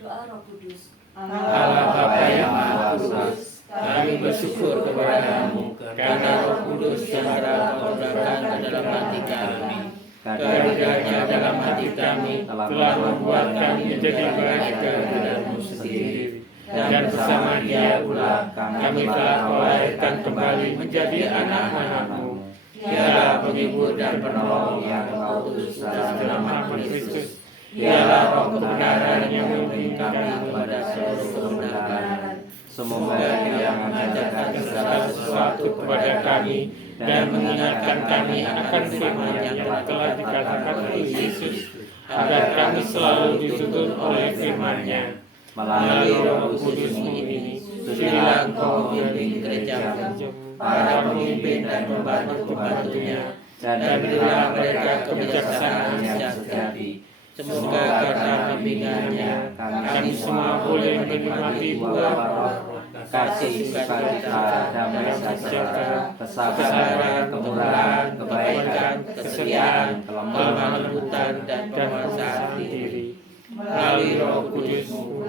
Doa Roh Kudus. Allah Bapa yang Maha Kudus, kami bersyukur kepada-Mu karena Roh Kudus yang telah Kau curahkan ke dalam hati kami. Kehadirannya dalam hati kami telah membuat kami menjadi baik kehadiran-Mu sendiri. Dan bersama Dia pula kami telah Kau lahirkan kembali menjadi anak-anak-Mu. Dialah penghibur dan penolong yang Kau utus dalam nama Kristus. Dialah Roh kebenaran yang membimbing kami kepada seluruh kebenaran. Semoga Dia mengajarkan segala sesuatu kepada kami dan mengingatkan kami akan firman yang telah dikatakan oleh Yesus, agar kami selalu dituntun oleh firman-Nya. Melalui Roh Kudus-Mu ini, sudilah Engkau membimbing gereja-Mu, para pemimpin dan pembantu-pembantunya, dan berilah mereka kebijaksanaan yang sejati. Semoga karena bimbingannya kami semua boleh menikmati buah roh, kasih, sukacita, damai sejahtera, kesabaran, kemurahan, kebaikan, kesetiaan, kelemah lembutan, dan penguasaan diri. Melalui Roh Kudus-Mu,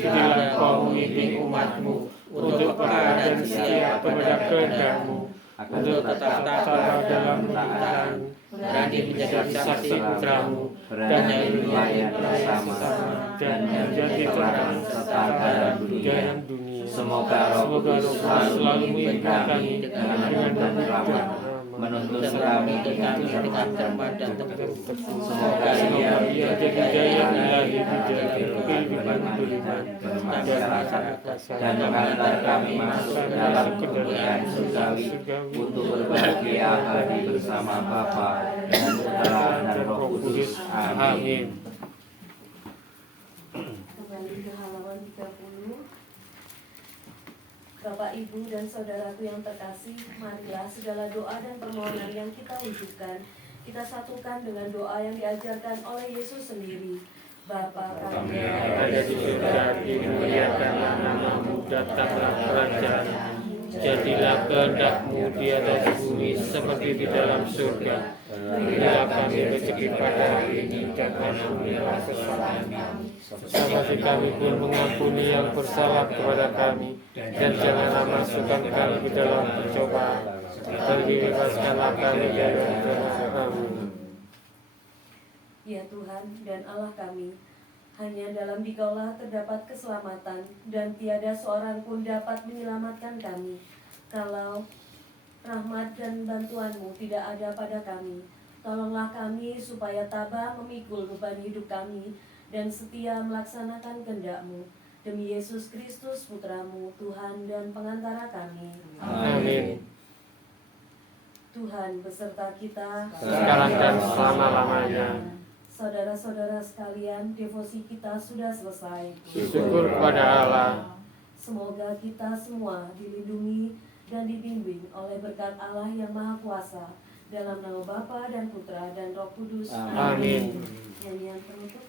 sudilah Kau membimbing umat-Mu untuk peka dan setia kepada kehendak-Mu, untuk tetap sabar dalam penderitaan, berani menjadi saksi Putra-Mu, dan melayani bersama dan menjadi terang serta dalam dunia. Semoga Roh Kudus selalu membimbing kami dengan rahmat, menuntun kami dengan cermat dan teguh. Semoga Ia menjadi daya ilahi menjadi kehidupan beriman dan mengantar kami masuk dalam kemuliaan surgawi untuk berbahagia abadi bersama Bapa dan Putra dan Roh Kudus. Amin. Kembali ke halaman 30. Bapak, Ibu, dan saudaraku yang terkasih, marilah segala doa dan permohonan yang kita wujudkan, kita satukan dengan doa yang diajarkan oleh Yesus sendiri. Bapa kami yang ada di surga, dimuliakanlah nama-Mu, datanglah kerajaan-Mu, jadilah kehendak-Mu di atas bumi seperti di dalam surga. Berilah kami rezeki pada hari ini dan ampunilah kesalahan kami, seperti kami pun mengampuni yang bersalah kepada kami, dan janganlah masukkan kami ke dalam percobaan, tetapi bebaskanlah kami dari jahat. Amin. Ya Tuhan dan Allah kami, hanya dalam Dikaulah terdapat keselamatan, dan tiada seorang pun dapat menyelamatkan kami kalau rahmat dan bantuan-Mu tidak ada pada kami. Tolonglah kami supaya tabah memikul beban hidup kami dan setia melaksanakan kehendak-Mu. Demi Yesus Kristus Putra-Mu, Tuhan dan pengantara kami. Amin. Tuhan beserta kita sekarang dan selama-lamanya. Saudara-saudara sekalian, devosi kita sudah selesai. Syukur kepada Allah. Semoga kita semua dilindungi dan dibimbing oleh berkat Allah yang Maha Kuasa, dalam nama Bapa dan Putra dan Roh Kudus. Amin. Nyanyian penutup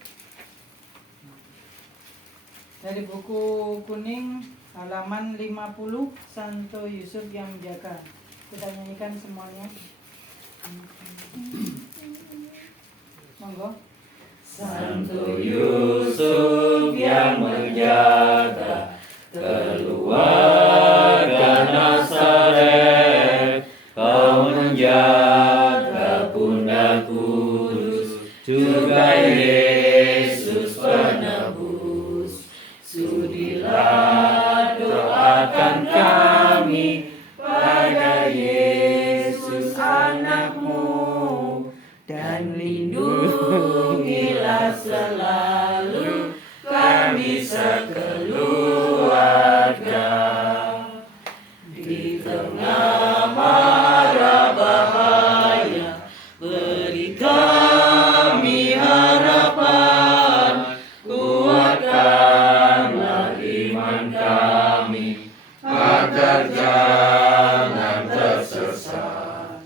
dari buku kuning halaman 50, Santo Yusuf yang menjaga. Kita nyanyikan semuanya. Monggo. Santo Yusuf yang menjaga keluarga Nazaret, Kau menjaga Bunda Kudus, juga Yesus penebus. Sudilah doakan kami pada Yesus anak-Mu, dan lindungilah selalu kami sekeluarga. Di tengah mara bahaya, beri kami harapan, kuatkanlah iman kami, agar jangan tersesat.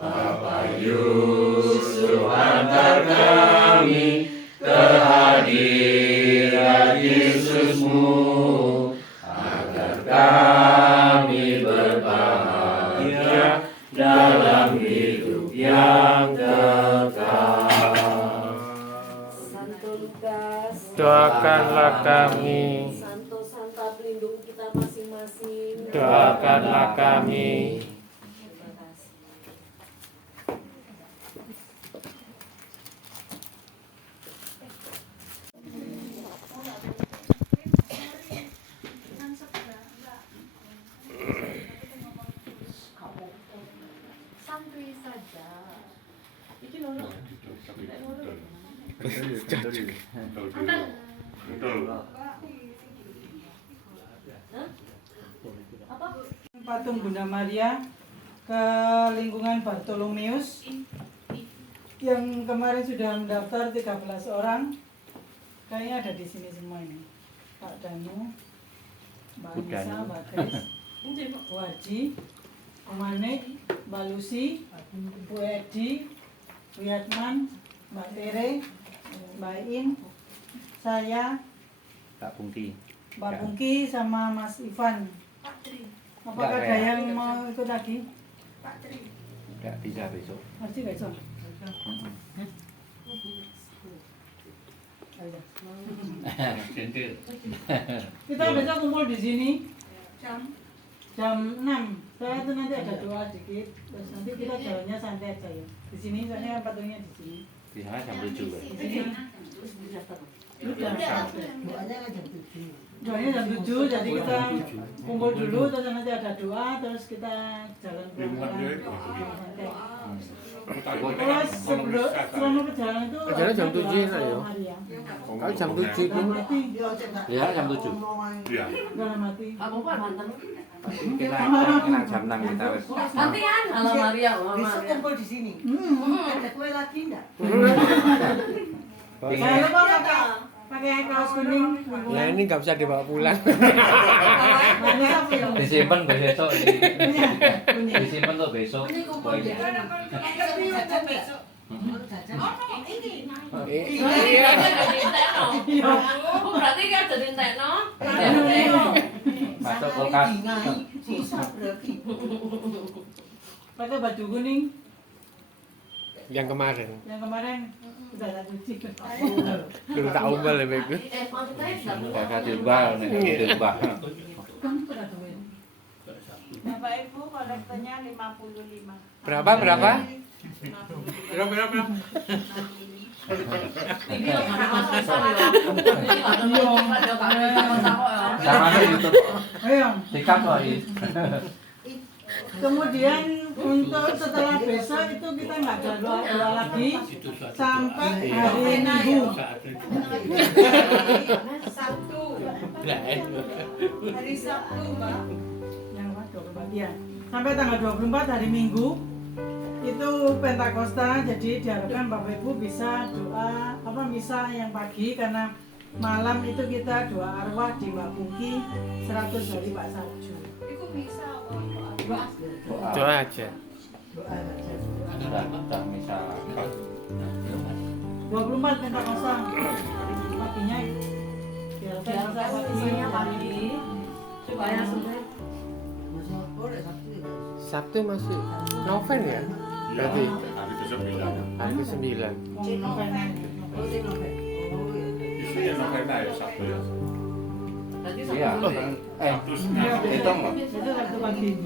Bapa Yusuf antar kami ke hadirat Yesusmu, agar kami berbahagia dalam hidup yang kekal. Santo Lukas, Doakanlah kami. Santo Santa pelindung kita masing-masing. Doakanlah kami. Terima kasih. Santuy saja. Iki lho. Apa? Patung Bunda Maria ke lingkungan Bartolomeus yang kemarin sudah mendaftar 13 orang. Kayaknya ada di sini semua ini. Pak Danu, Mbak Anissa, Mbak Kris, Bu Haji, Bu Manik, Mbak Lucy, Bu Edi, Bu Yatman, Mbak Tere, Mbak In, saya, Pak Pungki. Mbak Pungki sama Mas Ivan. Apakah ada yang mau ikut lagi? Nggak bisa besok. Masih nggak bisa? Kita besok kumpul di sini jam 6. Saya itu nanti ada doa dikit, terus nanti kita jalannya santai aja ya. Di sini soalnya patungnya di sini. Di sana jam 7. Di sini. Udah. Doanya jam 7, jadi kita kumpul dulu, terus nanti ada doa, terus kita jalan pelan-pelan. Kalau selama perjalanan itu Perjalanan jam 7 enak ya. Kalau jam 7 itu Ya, jam 7. Jangan mati. Aku Pak mantan. Kita jam 6 kita wes. Gantian Halo Maria, Mama Besok Maria. kumpul di sini. Ada kue lagi enggak? Jangan lupa pakai kaos kuning. Nah ini nggak bisa dibawa pulang. Disimpan besok. Disimpan tuh besok. Berarti kan jadi entekno. Masuk kulkas. Pakai baju kuning Yang kemarin. udah tak cuci. Dulu tak umbal ya Beb. Kakak diubah nih, diubah. Bapak Ibu kolektornya 55. Berapa? Berapa? Sama YouTube. Ayo. Sikat lagi. Kemudian untuk setelah besok itu kita nggak ada doa lagi sampai hari Minggu. Sabtu. Hari Sabtu, Mbak. Yang 24 ya. Sampai tanggal 24 hari Minggu itu Pentakosta, jadi diharapkan Bapak Ibu bisa doa misa yang pagi karena malam itu kita doa arwah di Mbak Pungki 100 hari Pak Sarju. Itu misa apa? Doa aja. Doa aja. Sudah misa. 24 Pentakosta paginya diharapkan misa pagi supaya sudah Sabtu masih Noven ya? Berarti Hari ke-9. hari ke-9. Isunya novena ya Sabtu ya. Iya. Hitung loh. itu Sabtu pagi.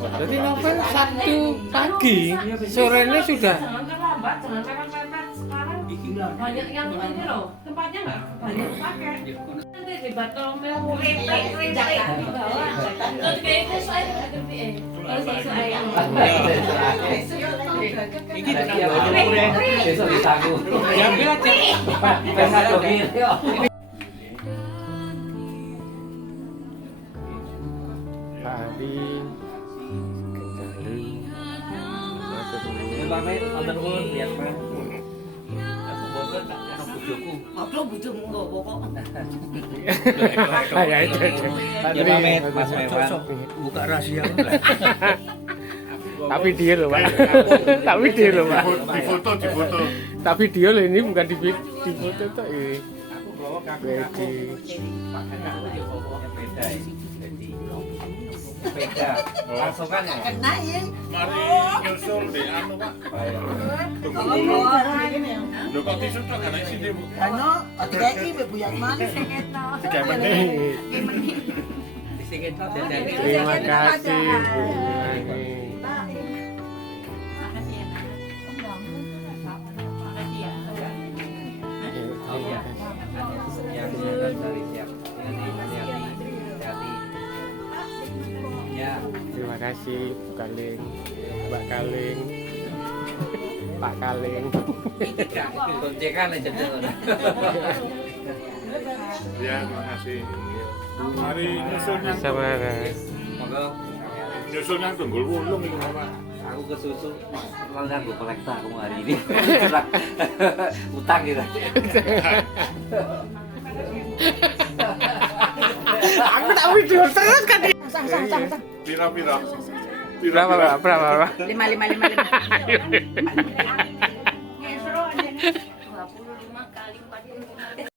Berarti Noven Sabtu pagi. Sorenya sudah. Jangan terlambat, jangan pepet-pepet sekarang. Banyak yang ini loh, tempatnya nggak banyak pakai. Nanti di Bartolomeu rintik di bawah. Terus kayak itu saya nggak ngerti. Terus saya Iki besok disaku. Diambil aja. Besok dogir. Pak Ari kendali Ya Pak Mek, wonten pun lihat Pak. Aku boten tak kena bojoku. Apa bojomu kok pokok. ya itu Ya Pak Mek, Mas Mewan. Buka rahasia. tak video loh Pak tak video loh Pak Difoto. tak video loh ini bukan di foto tuh ini Aku bawa Wedi. Beda ya. Jadi beda. Langsung kan ya. Kena ya. Mari nyusul di anu Pak. Tunggu Ini dulu. cara gini ya. Lho kok tisu tok kan sini Bu. Ano, otreki be buyat mana? 3 menit. Disingit dadane. terima kasih Bu Ani. Makasih ya. Makasih ya. Oh iya. Yang dari siap. Hati-hati. Ya. Terima kasih Bu Kaling, Mbak Kaling, Pak Kaling. Koncekan aja tuh. Ya, terima kasih. Mari nyusul yang Samara. Monggo. nyusul yang tunggul wulung itu Pak. Aku ke susu langsung gue kolekta aku hari ini. Utang gitu. Aku tak video terus kan. Pira-pira. Berapa? 5. 25 kali 45.